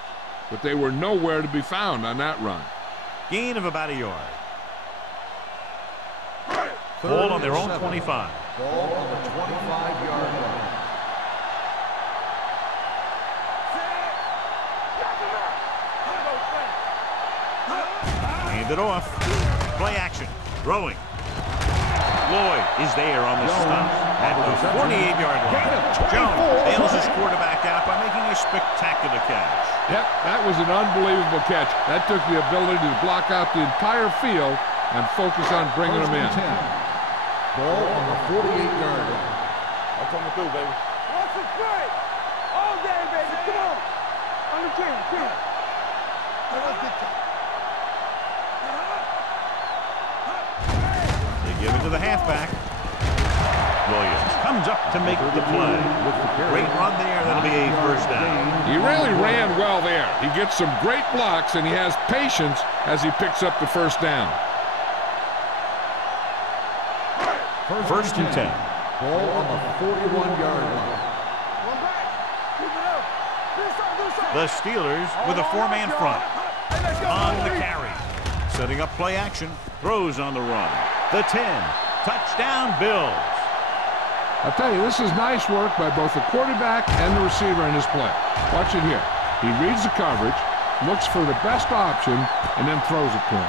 but they were nowhere to be found on that run. Gain of about a yard. Ball on their own 25. Ball on the 25-yard line. Hand it off. Play action. Throwing. Lloyd is there on the stop at the 48-yard line. Jones bails his quarterback out by making a spectacular catch. Yep, that was an unbelievable catch. That took the ability to block out the entire field and focus on bringing them in. Ball on the 48-yard line. I'm coming through, baby. What's the play? All day, baby. Come on. On the team. They give it to the halfback. Williams comes up to make the play. Great run there. That'll be a first down. He really ran well there. He gets some great blocks, and he has patience as he picks up the first down. First and 10. Ball on the 41-yard line. The Steelers with a four-man front. On the carry. Setting up play action. Throws on the run. The 10. Touchdown, Bills. I'll tell you, this is nice work by both the quarterback and the receiver in his play. Watch it here. He reads the coverage, looks for the best option, and then throws it to him.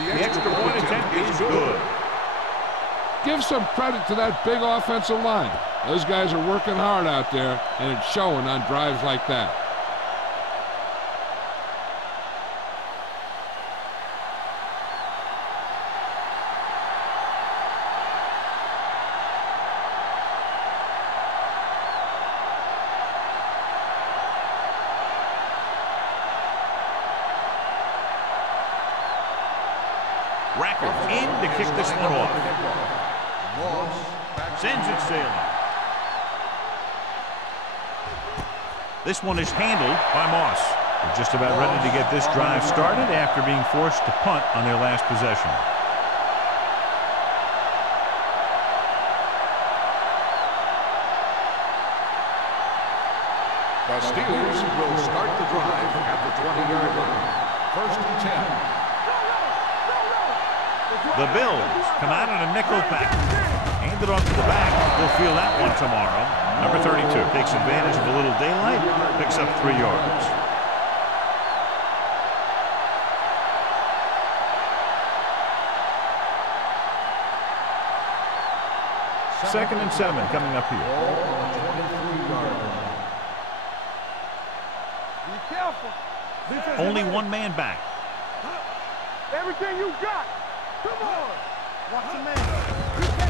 The extra point attempt is good. Give some credit to that big offensive line. Those guys are working hard out there, and it's showing on drives like that. Rackers in to kick this one off. Sends it sailing. This one is handled by Moss. They're just about ready to get this drive started after being forced to punt on their last possession. 10. The Bills come out in a nickel package. Hand it off to the back. We'll feel that one tomorrow. Number 32 takes advantage of a little daylight, picks up 3 yards. Second and 7 coming up here. Be careful. Only one man back. Everything you got. Come on. Watch the man.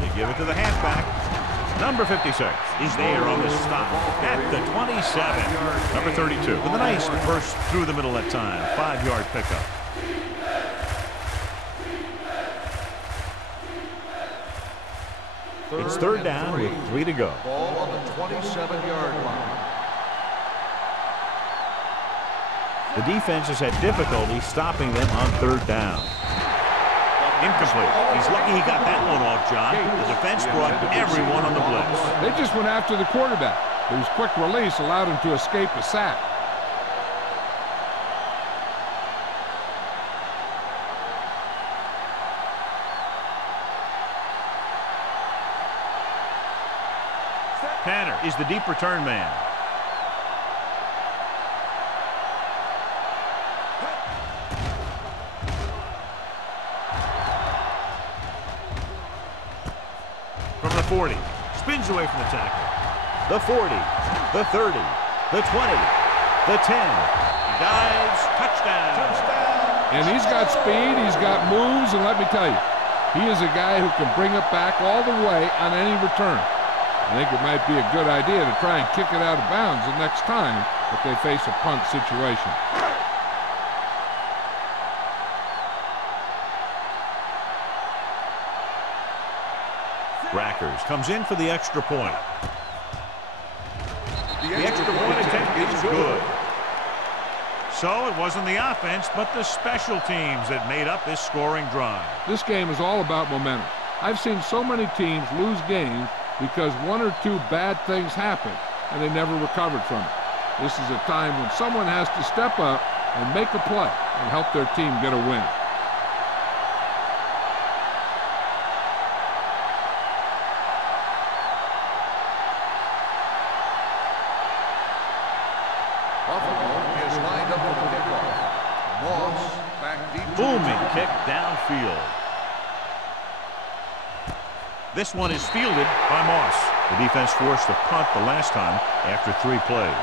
They give it to the halfback. Number 56 is there on the stop at the 27. Number 32 with a nice burst through the middle that time. 5-yard pickup. It's third down with 3 to go. Ball on the 27-yard line. The defense has had difficulty stopping them on third down. Incomplete. He's lucky he got that one off, John. The defense brought everyone on the blitz. They just went after the quarterback, but his quick release allowed him to escape a sack. Tanner is the deep return man. From the 40, spins away from the tackle. The 40, the 30, the 20, the 10. He dives, touchdown. And he's got speed, he's got moves, and let me tell you, he is a guy who can bring it back all the way on any return. I think it might be a good idea to try and kick it out of bounds the next time that they face a punt situation. Rackers comes in for the extra point. The extra point attempt is good. So it wasn't the offense, but the special teams that made up this scoring drive. This game is all about momentum. I've seen so many teams lose games because 1 or 2 bad things happened and they never recovered from it. This is a time when someone has to step up and make a play and help their team get a win. Booming kick downfield. This one is fielded by Moss. The defense forced a punt the last time after 3 plays.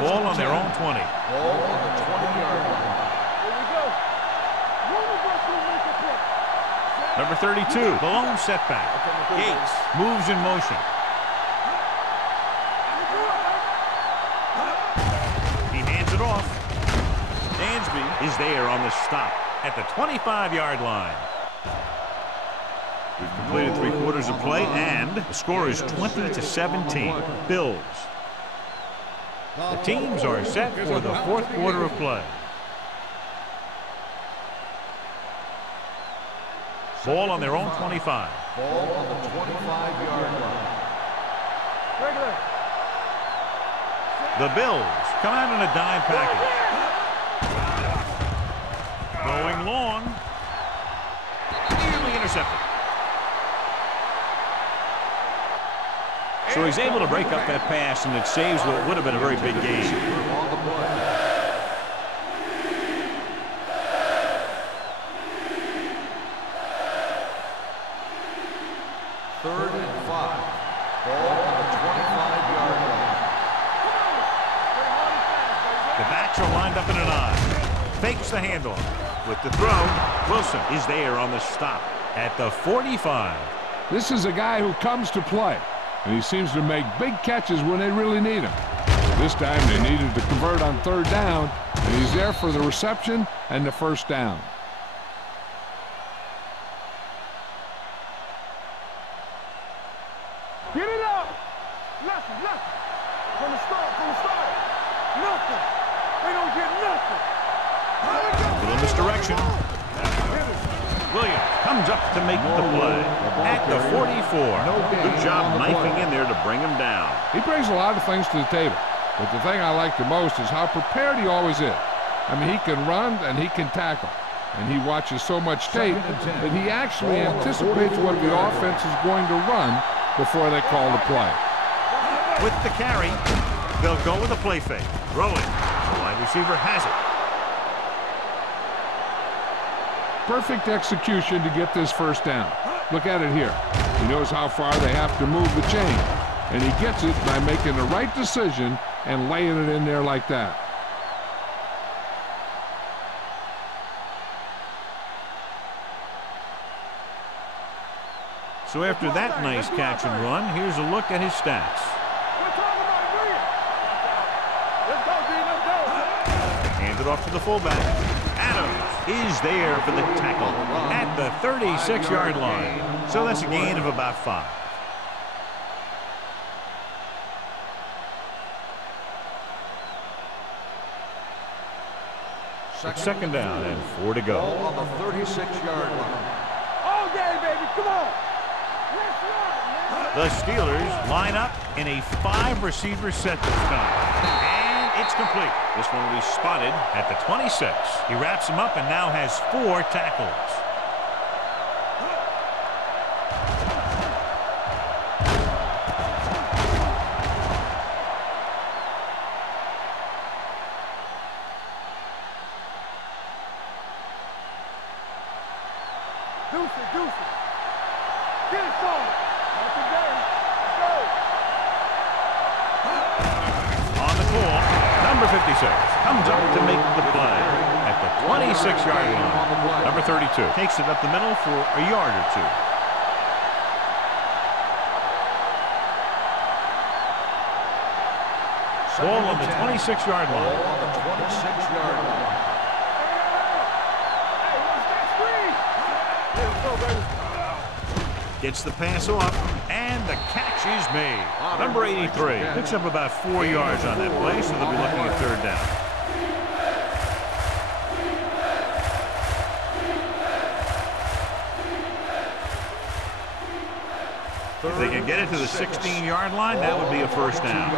Ball on their own 20. Ball on the 20-yard line. Here we go. One of us will make a play. Number 32, the lone setback. Gates moves in motion. He hands it off. Dansby is there on the stop at the 25-yard line. We've completed 3/4 of play, and the score is 20-17. Bills. The teams are set for the 4th quarter of play. Ball on their own 25. Ball on the 25-yard line. The Bills come out in a dime package. Going long. Nearly intercepted. So he's able to break up that pass, and it saves what would have been a very big game. On the play. Third and 5. Ball on the 25-yard line. The backs are lined up in an I. Fakes the handoff. With the throw, Wilson is there on the stop at the 45. This is a guy who comes to play, and he seems to make big catches when they really need him. This time they needed to convert on 3rd down, and he's there for the reception and the 1st down. Get it up. Left. From the start. Nothing. They don't get nothing. Little misdirection. Williams comes up to make the play at the 44. Good job knifing in there to bring him down. He brings a lot of things to the table, but the thing I like the most is how prepared he always is. I mean, he can run and he can tackle, and he watches so much tape that he actually anticipates what the offense is going to run before they call the play. With the carry, they'll go with a play fake. Throwing. The wide receiver has it. Perfect execution to get this first down. Look at it here. He knows how far they have to move the chain, and he gets it by making the right decision and laying it in there like that. So after that nice catch and run, here's a look at his stats. Hand it off to the fullback. Adams is there for the tackle at the 36-yard line. So that's a gain of about 5. Second down and 4 to go. Ball on the 36-yard line. All day, baby. Come on. The Steelers line up in a 5-receiver set this time. And it's complete. This one will be spotted at the 26. He wraps him up and now has 4 tackles. Deuce. Get it, son. Not today. Let's go. On the call, number 56 comes up to make the play at the 26-yard line. Number 32 takes it up the middle for a yard or 2. Ball on the 26-yard line. Ball on the 26-yard line. Hey, what's that screen? Let's go, baby. Gets the pass off, and the catch is made. Number 83 picks up about 4 yards on that play, so they'll be looking at 3rd down. If they can get it to the 16-yard line, that would be a 1st down.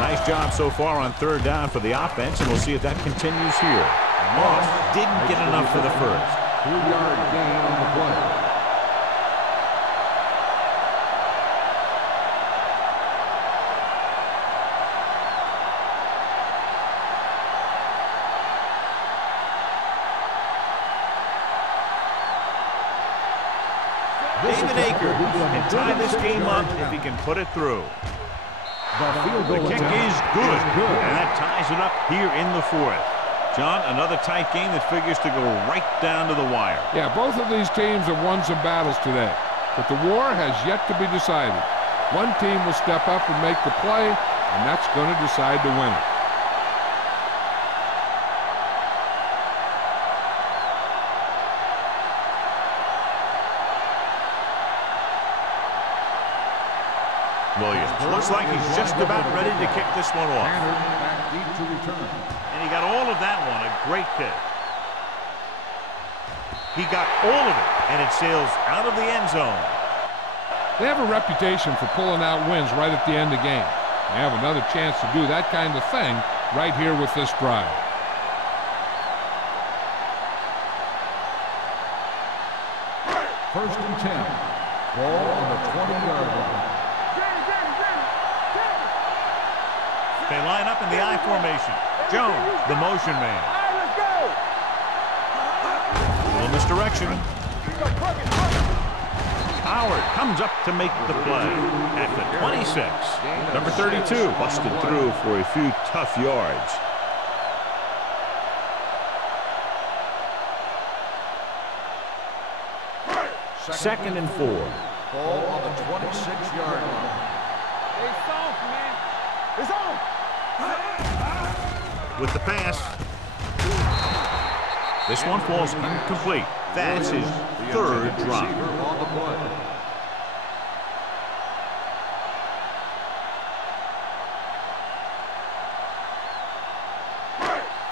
Nice job so far on 3rd down for the offense, and we'll see if that continues here. Moss didn't get enough for the first. 3-yard gain on the play. David Akers can tie this game up if he can put it through. The kick is good, and that ties it up here in the 4th. John, another tight game that figures to go right down to the wire. Yeah, both of these teams have won some battles today, but the war has yet to be decided. One team will step up and make the play, and that's going to decide to win it. Williams looks like he's just about ready to kick this one off. Back deep to return. And he got all of that one, a great kick. He got all of it, and it sails out of the end zone. They have a reputation for pulling out wins right at the end of the game. They have another chance to do that kind of thing right here with this drive. First and 10. Ball on the 20-yard line. They line up in the I formation. Jones, the motion man. All right, let's go. A little misdirection. Howard comes up to make the play at the 26. Number 32 busted through for a few tough yards. Second and 4. Ball on the 26-yard line. Hey, soft, man. It's on. With the pass. This one falls incomplete. That's his 3rd drop. On the play.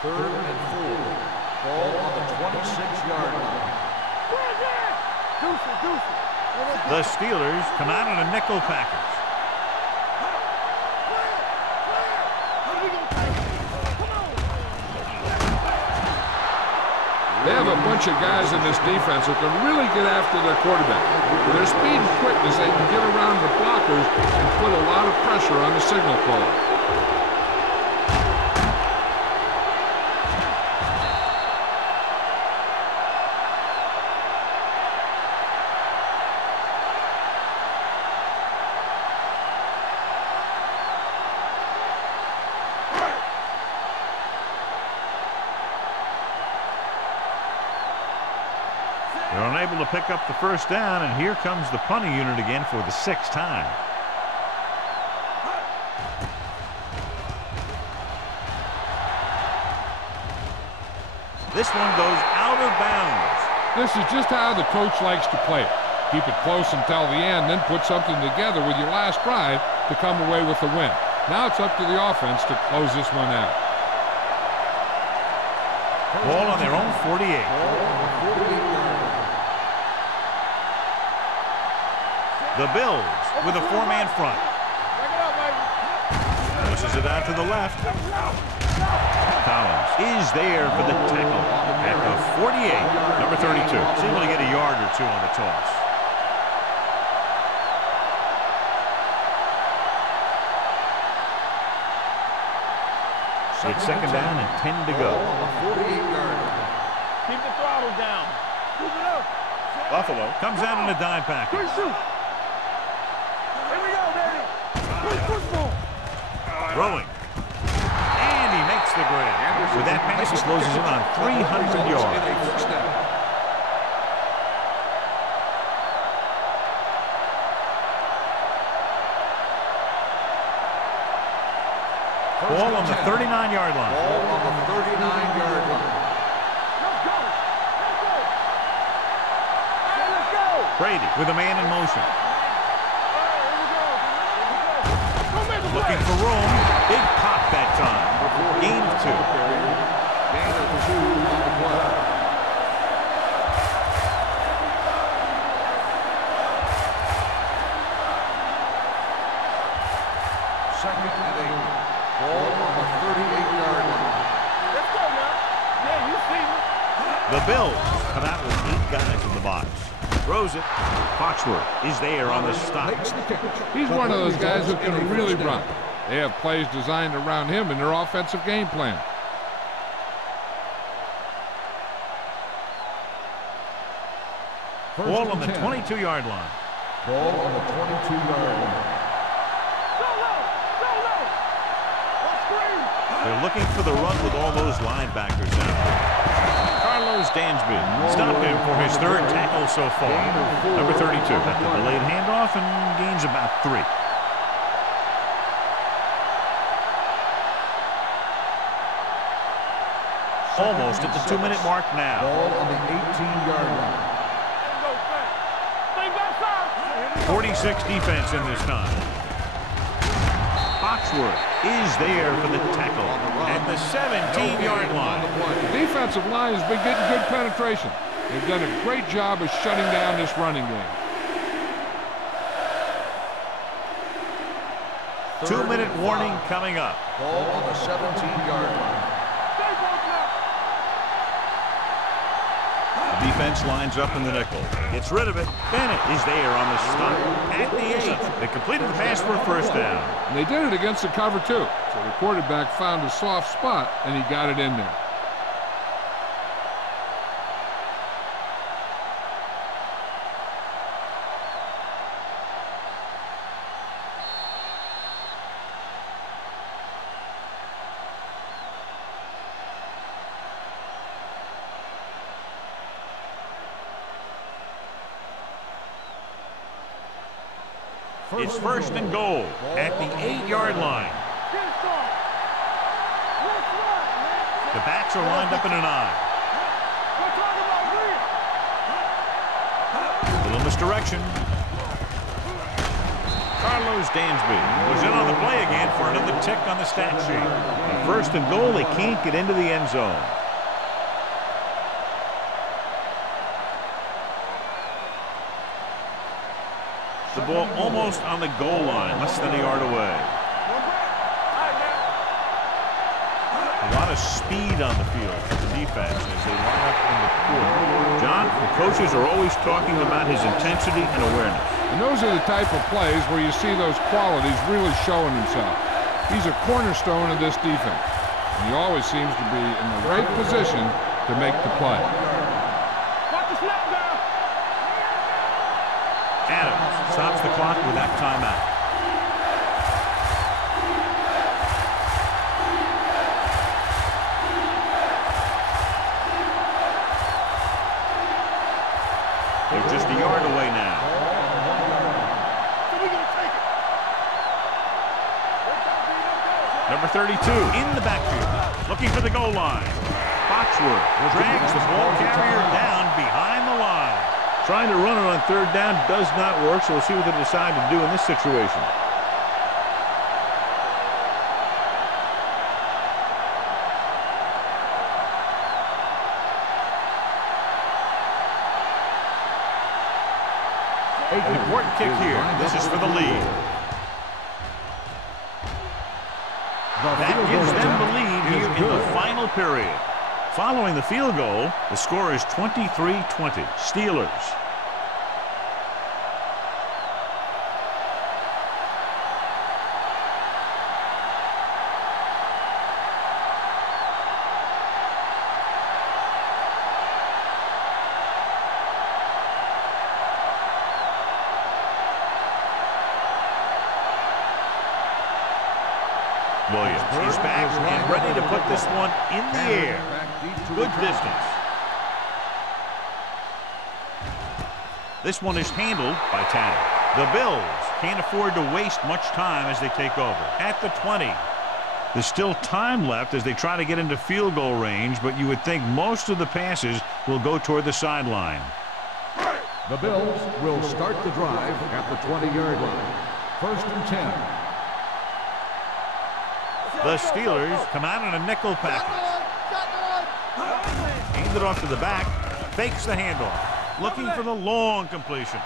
Third and 4. 26-yard line. The Steelers come out in a nickel package. They have a bunch of guys in this defense who can really get after their quarterback. With their speed and quickness, they can get around the blockers and put a lot of pressure on the signal caller. They're unable to pick up the first down, and here comes the punting unit again for the 6th time. This one goes out of bounds. This is just how the coach likes to play it. Keep it close until the end, then put something together with your last drive to come away with the win. Now it's up to the offense to close this one out. Ball on their own 48. The Bills with a 4-man front. Pushes it out to the left. Collins is there for the tackle at the 48. Number 32. He's able to get a yard or two on the toss. It's 2nd down and 10 to go. Keep the throttle down. Keep it up. Buffalo comes out in a dime package. Throwing. And he makes the grab. With that pass, he closes in on 300 yards. Ball on the 39-yard line. Ball on the 39-yard line. Brady with a man in motion. Looking for room. Big pop that time. Gain of 2. Gain of 2 on the play. Second and 8. Ball on the 38-yard line. Let's go now. Yeah, you see me. The Bills come out with 8 guys in the box. Throws it. Foxworth is there on the stop. He's one of those guys who can really run. They have plays designed around him in their offensive game plan. Ball on the 22-yard line. Ball on the 22-yard line. They're looking for the run with all those linebackers out there. Carlos Dansby stopped him for his 3rd tackle so far. Number 32 got the delayed handoff and gains about 3. Almost at the 2-minute mark now. Ball on the 18-yard line. 46 defense in this time. Foxworth is there for the tackle at the 17-yard line. The defensive line has been getting good penetration. They've done a great job of shutting down this running game. 2-minute warning coming up. Ball on the 17-yard line. The defense lines up in the nickel. Gets rid of it. Bennett is there on the stop at the 8. They completed the pass for a 1st down. And they did it against the cover, too. So the quarterback found a soft spot, and he got it in there. It's 1st and goal at the 8-yard line. The backs are lined up in an I. Little misdirection. Carlos Dansby was in on the play again for another tick on the stat sheet. 1st and goal, they can't get into the end zone. The ball almost on the goal line, less than a yard away. A lot of speed on the field for the defense as they line up in the court. John, the coaches are always talking about his intensity and awareness. And those are the type of plays where you see those qualities really showing himself. He's a cornerstone of this defense. And he always seems to be in the right position to make the play. Adams stops the clock with that timeout. They're just a yard away now. Number 32 in the backfield, looking for the goal line. Foxworth drags the ball carrier down behind the line. Trying to run it on third down does not work, so we'll see what they decide to do in this situation. An important kick here. This is for the lead. That gives them the lead here in the final period. Following the field goal, the score is 23-20. Steelers. Williams is back and ready to put this one in the air. Good distance. This one is handled by Tanner. The Bills can't afford to waste much time as they take over. At the 20. There's still time left as they try to get into field goal range, but you would think most of the passes will go toward the sideline. The Bills will start the drive at the 20-yard line. 1st and 10. The Steelers come out in a nickel package. Hand it off to the back. Fakes the handoff. Looking for the long completion.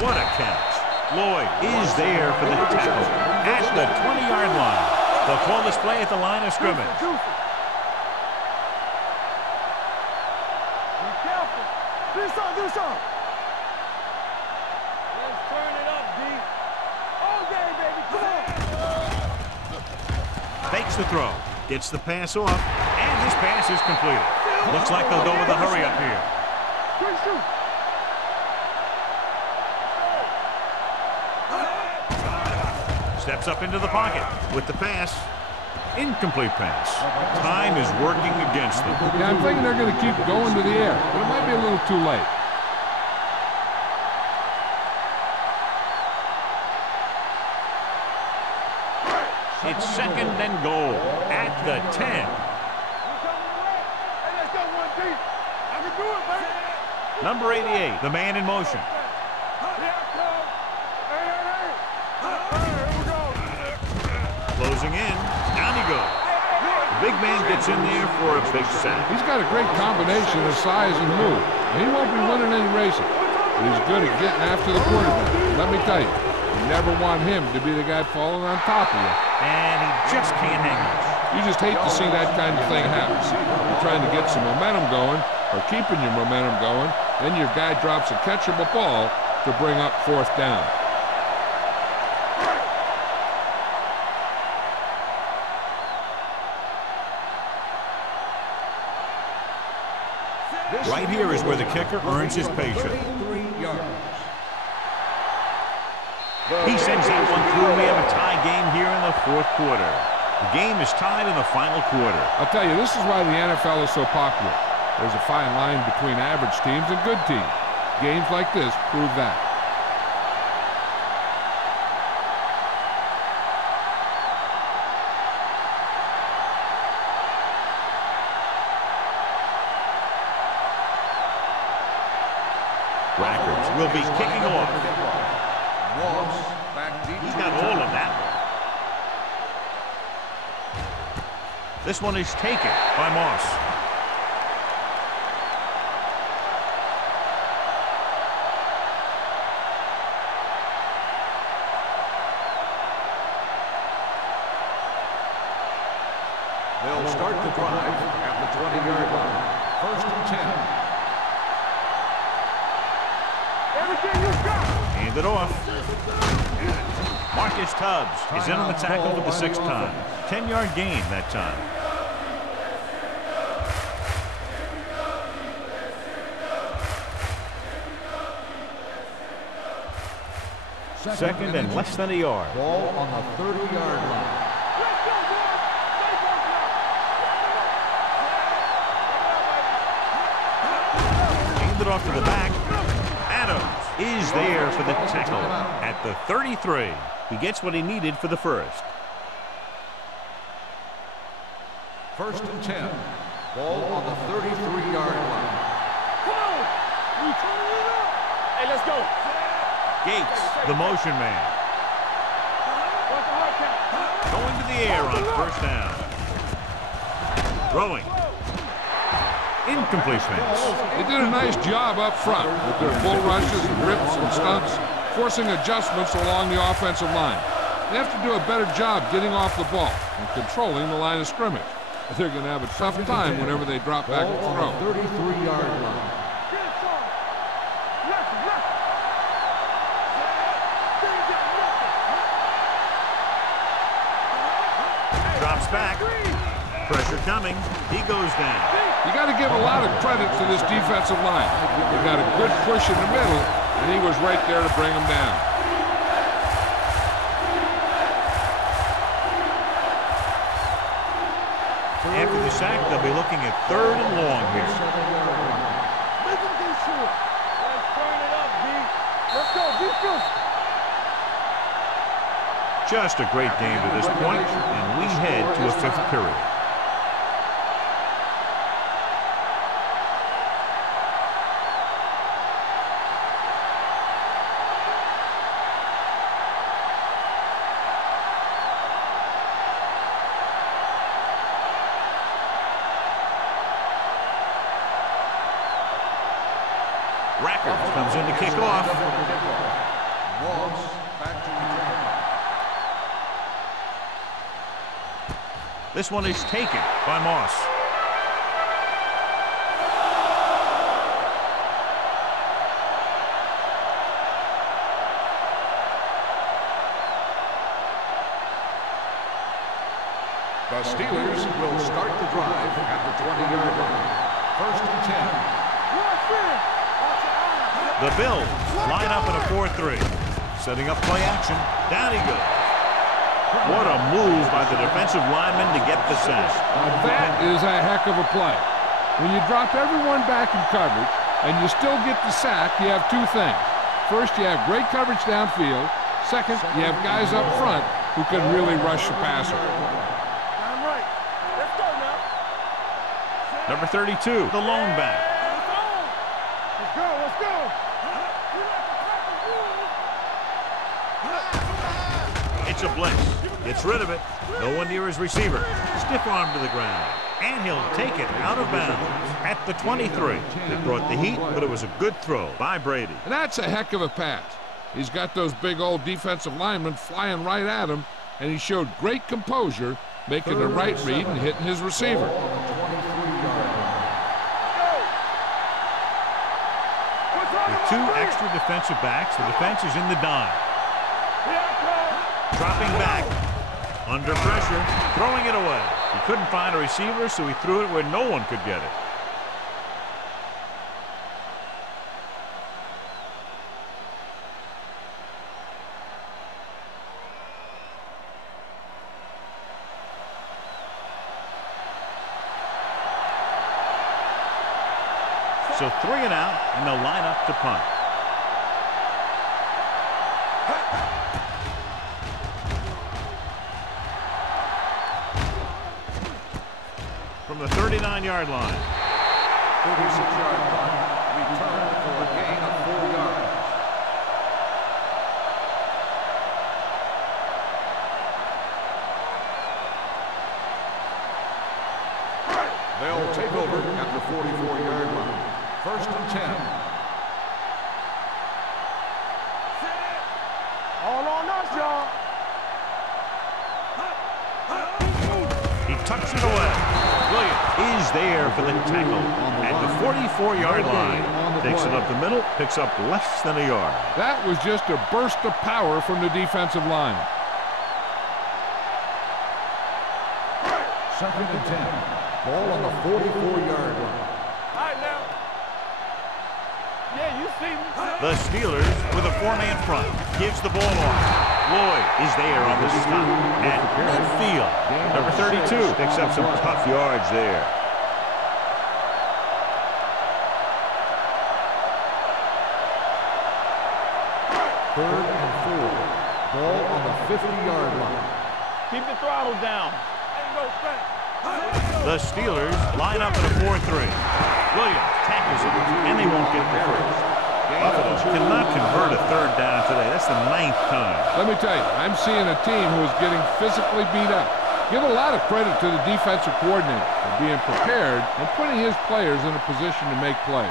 What a catch. Lloyd is there for the tackle at the 20-yard line. They'll call this play at the line of scrimmage. Be careful. Do something. Let's turn it up, D. All day, baby. Come on. Fakes the throw. Gets the pass off. And this pass is completed. Looks like they'll go with a hurry up here. Steps up into the pocket with the pass. Incomplete pass. Time is working against them. Yeah, I'm thinking they're going to keep going to the air, but it might be a little too late. It's 2nd and goal at the 10. Number 88, the man in motion. Closing in. Down he goes. The big man gets in there for a big sack. He's got a great combination of size and move. He won't be winning any races. But he's good at getting after the quarterback. Let me tell you, you never want him to be the guy falling on top of you. And he just can't hang on. You just hate to see that kind of thing happen. You're trying to get some momentum going or keeping your momentum going, then your guy drops a catchable ball to bring up 4th down. Right here is where the kicker earns his patience. He sends that one through. We have a tie game here in the 4th quarter. The game is tied in the final quarter. I'll tell you, this is why the NFL is so popular. There's a fine line between average teams and good teams. Games like this prove that. Rackers will be kicking off. He's got all of that. This one is taken by Moss. start the drive at the 20-yard line. First and 10. Everything you got. Hand it off. Marcus Tubbs is in on the tackle for the 6th time. 10-yard gain that time. Second and less than a yard. Ball on the 30-yard line. Let's go, boys. Hand it off to the back. Adams is there for the tackle at the 33. He gets what he needed for the first. First and 10. Ball on the 33-yard line. Come on. We turning it up. Hey, let's go. Gates, the motion man. What's the hard count? Going to the air on first down. Throwing. Incomplete pass. They did a nice job up front with their bull rushes and rips and stunts, forcing adjustments along the offensive line. They have to do a better job getting off the ball and controlling the line of scrimmage. They're going to have a tough time whenever they drop back and throw. 33-yard line. Drops back. Pressure coming. He goes down. You got to give a lot of credit to this defensive line. They got a good push in the middle, and he was right there to bring them down. After the sack, they'll be looking at 3rd and long here. Make him be sure. Let's turn it up, B. Let's go. Be sure. Just a great game to this point, and we head to a 5th period. Rackers comes in to kick off. Moss back to return. This one is taken by Moss. The Steelers will start the drive at the 20-yard line. First and 10. The Bills line up in a 4-3. Setting up play action. Down he goes. What a move by the defensive lineman to get the sack. That is a heck of a play. When you drop everyone back in coverage and you still get the sack, you have two things. First, you have great coverage downfield. Second, you have guys up front who can really rush the passer. I'm right. Let's go now. Number 32, the lone back. Let's go. Let's go. It's a blitz. Gets rid of it. No one near his receiver. Stiff arm to the ground. And he'll take it out of bounds at the 23. It brought the heat, but it was a good throw by Brady. And that's a heck of a pass. He's got those big old defensive linemen flying right at him, and he showed great composure, making the right read and hitting his receiver. With 2 extra defensive backs, the defense is in the dime. Dropping back. Under pressure. Throwing it away. He couldn't find a receiver, so he threw it where no one could get it. So 3 and out, and they'll line up to punt. From the 39-yard line. 36-yard punt. Return for a gain of 4 yards. They'll take over at the 44-yard line. First and 10. All on us, y'all. He tucks it away. there for the tackle at the 44-yard line. Takes it up the middle, picks up less than a yard. That was just a burst of power from the defensive line. 2nd and 10. Ball on the 44-yard line. All right, now. Yeah, you see me. The Steelers with a 4-man front. Gives the ball off. Lloyd is there on the stop at midfield. Number 32 picks up some tough yards there. Third and 4. Ball on the 50-yard line. Keep the throttle down. Ain't no thing. The Steelers line up in a 4-3. Williams tackles it, and they won't get the first. Buffalo cannot convert a 3rd down today. That's the 9th time. Let me tell you, I'm seeing a team who is getting physically beat up. Give a lot of credit to the defensive coordinator for being prepared and putting his players in a position to make plays.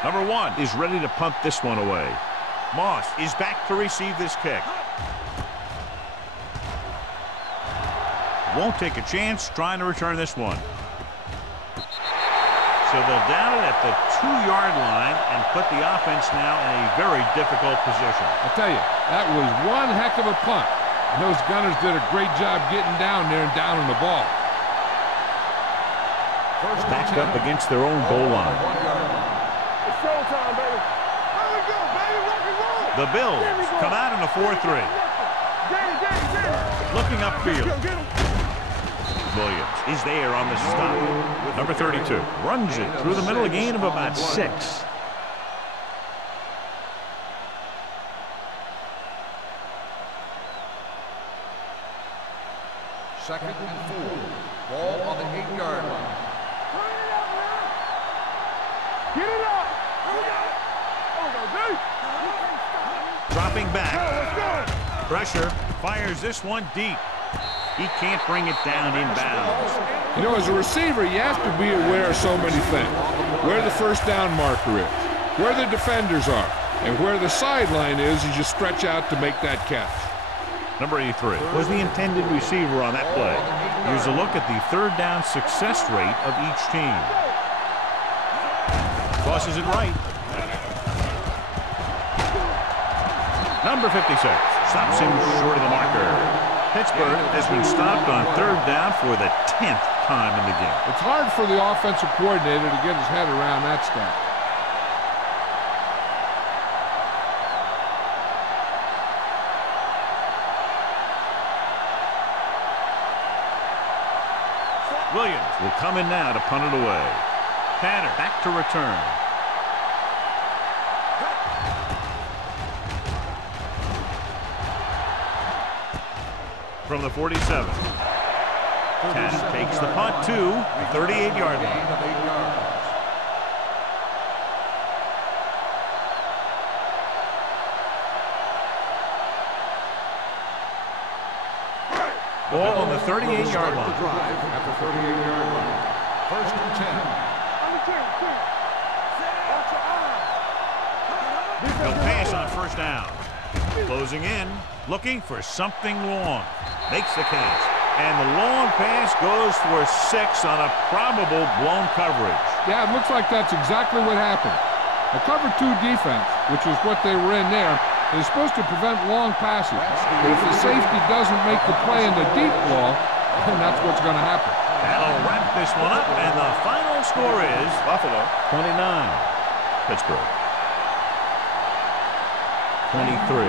Number 1 is ready to punt this one away. Moss is back to receive this kick. Won't take a chance trying to return this one. So they'll down it at the 2-yard line and put the offense now in a very difficult position. I'll tell you, that was one heck of a punt. And those Gunners did a great job getting down there and downing the ball. Backed up against their own goal line. It's showtime, baby. There we go, baby. Rock and roll. The Bills come out in a 4-3. Looking upfield. Williams is there on the stop. Number 32 runs it through the middle, a gain of about 6. Second and 4. Ball on the 8-yard line. Get it up. Dropping back. Pressure. Fires this one deep. He can't bring it down inbounds. You know, as a receiver, you have to be aware of so many things. Where the first down marker is, where the defenders are, and where the sideline is as you stretch out to make that catch. Number 83 was the intended receiver on that play. Here's a look at the 3rd down success rate of each team. Tosses it right. Number 56 stops him short of the marker. Pittsburgh has been stopped on 3rd down for the 10th time in the game. It's hard for the offensive coordinator to get his head around that stat. Williams will come in now to punt it away. Tanner back to return. From the 47. Tanner takes the punt to the 38-yard line. Ball on the 38-yard line. Drive at the 38-yard line. 1st and 10. He'll pass on 1st down. Closing in, looking for something long. Makes the catch. And the long pass goes for 6 on a probable blown coverage. Yeah, it looks like that's exactly what happened. A cover 2 defense, which is what they were in there, is supposed to prevent long passes. But if the safety doesn't make the play in the deep ball, then that's what's going to happen. That'll wrap this one up, and the final score is Buffalo 29, Pittsburgh 23.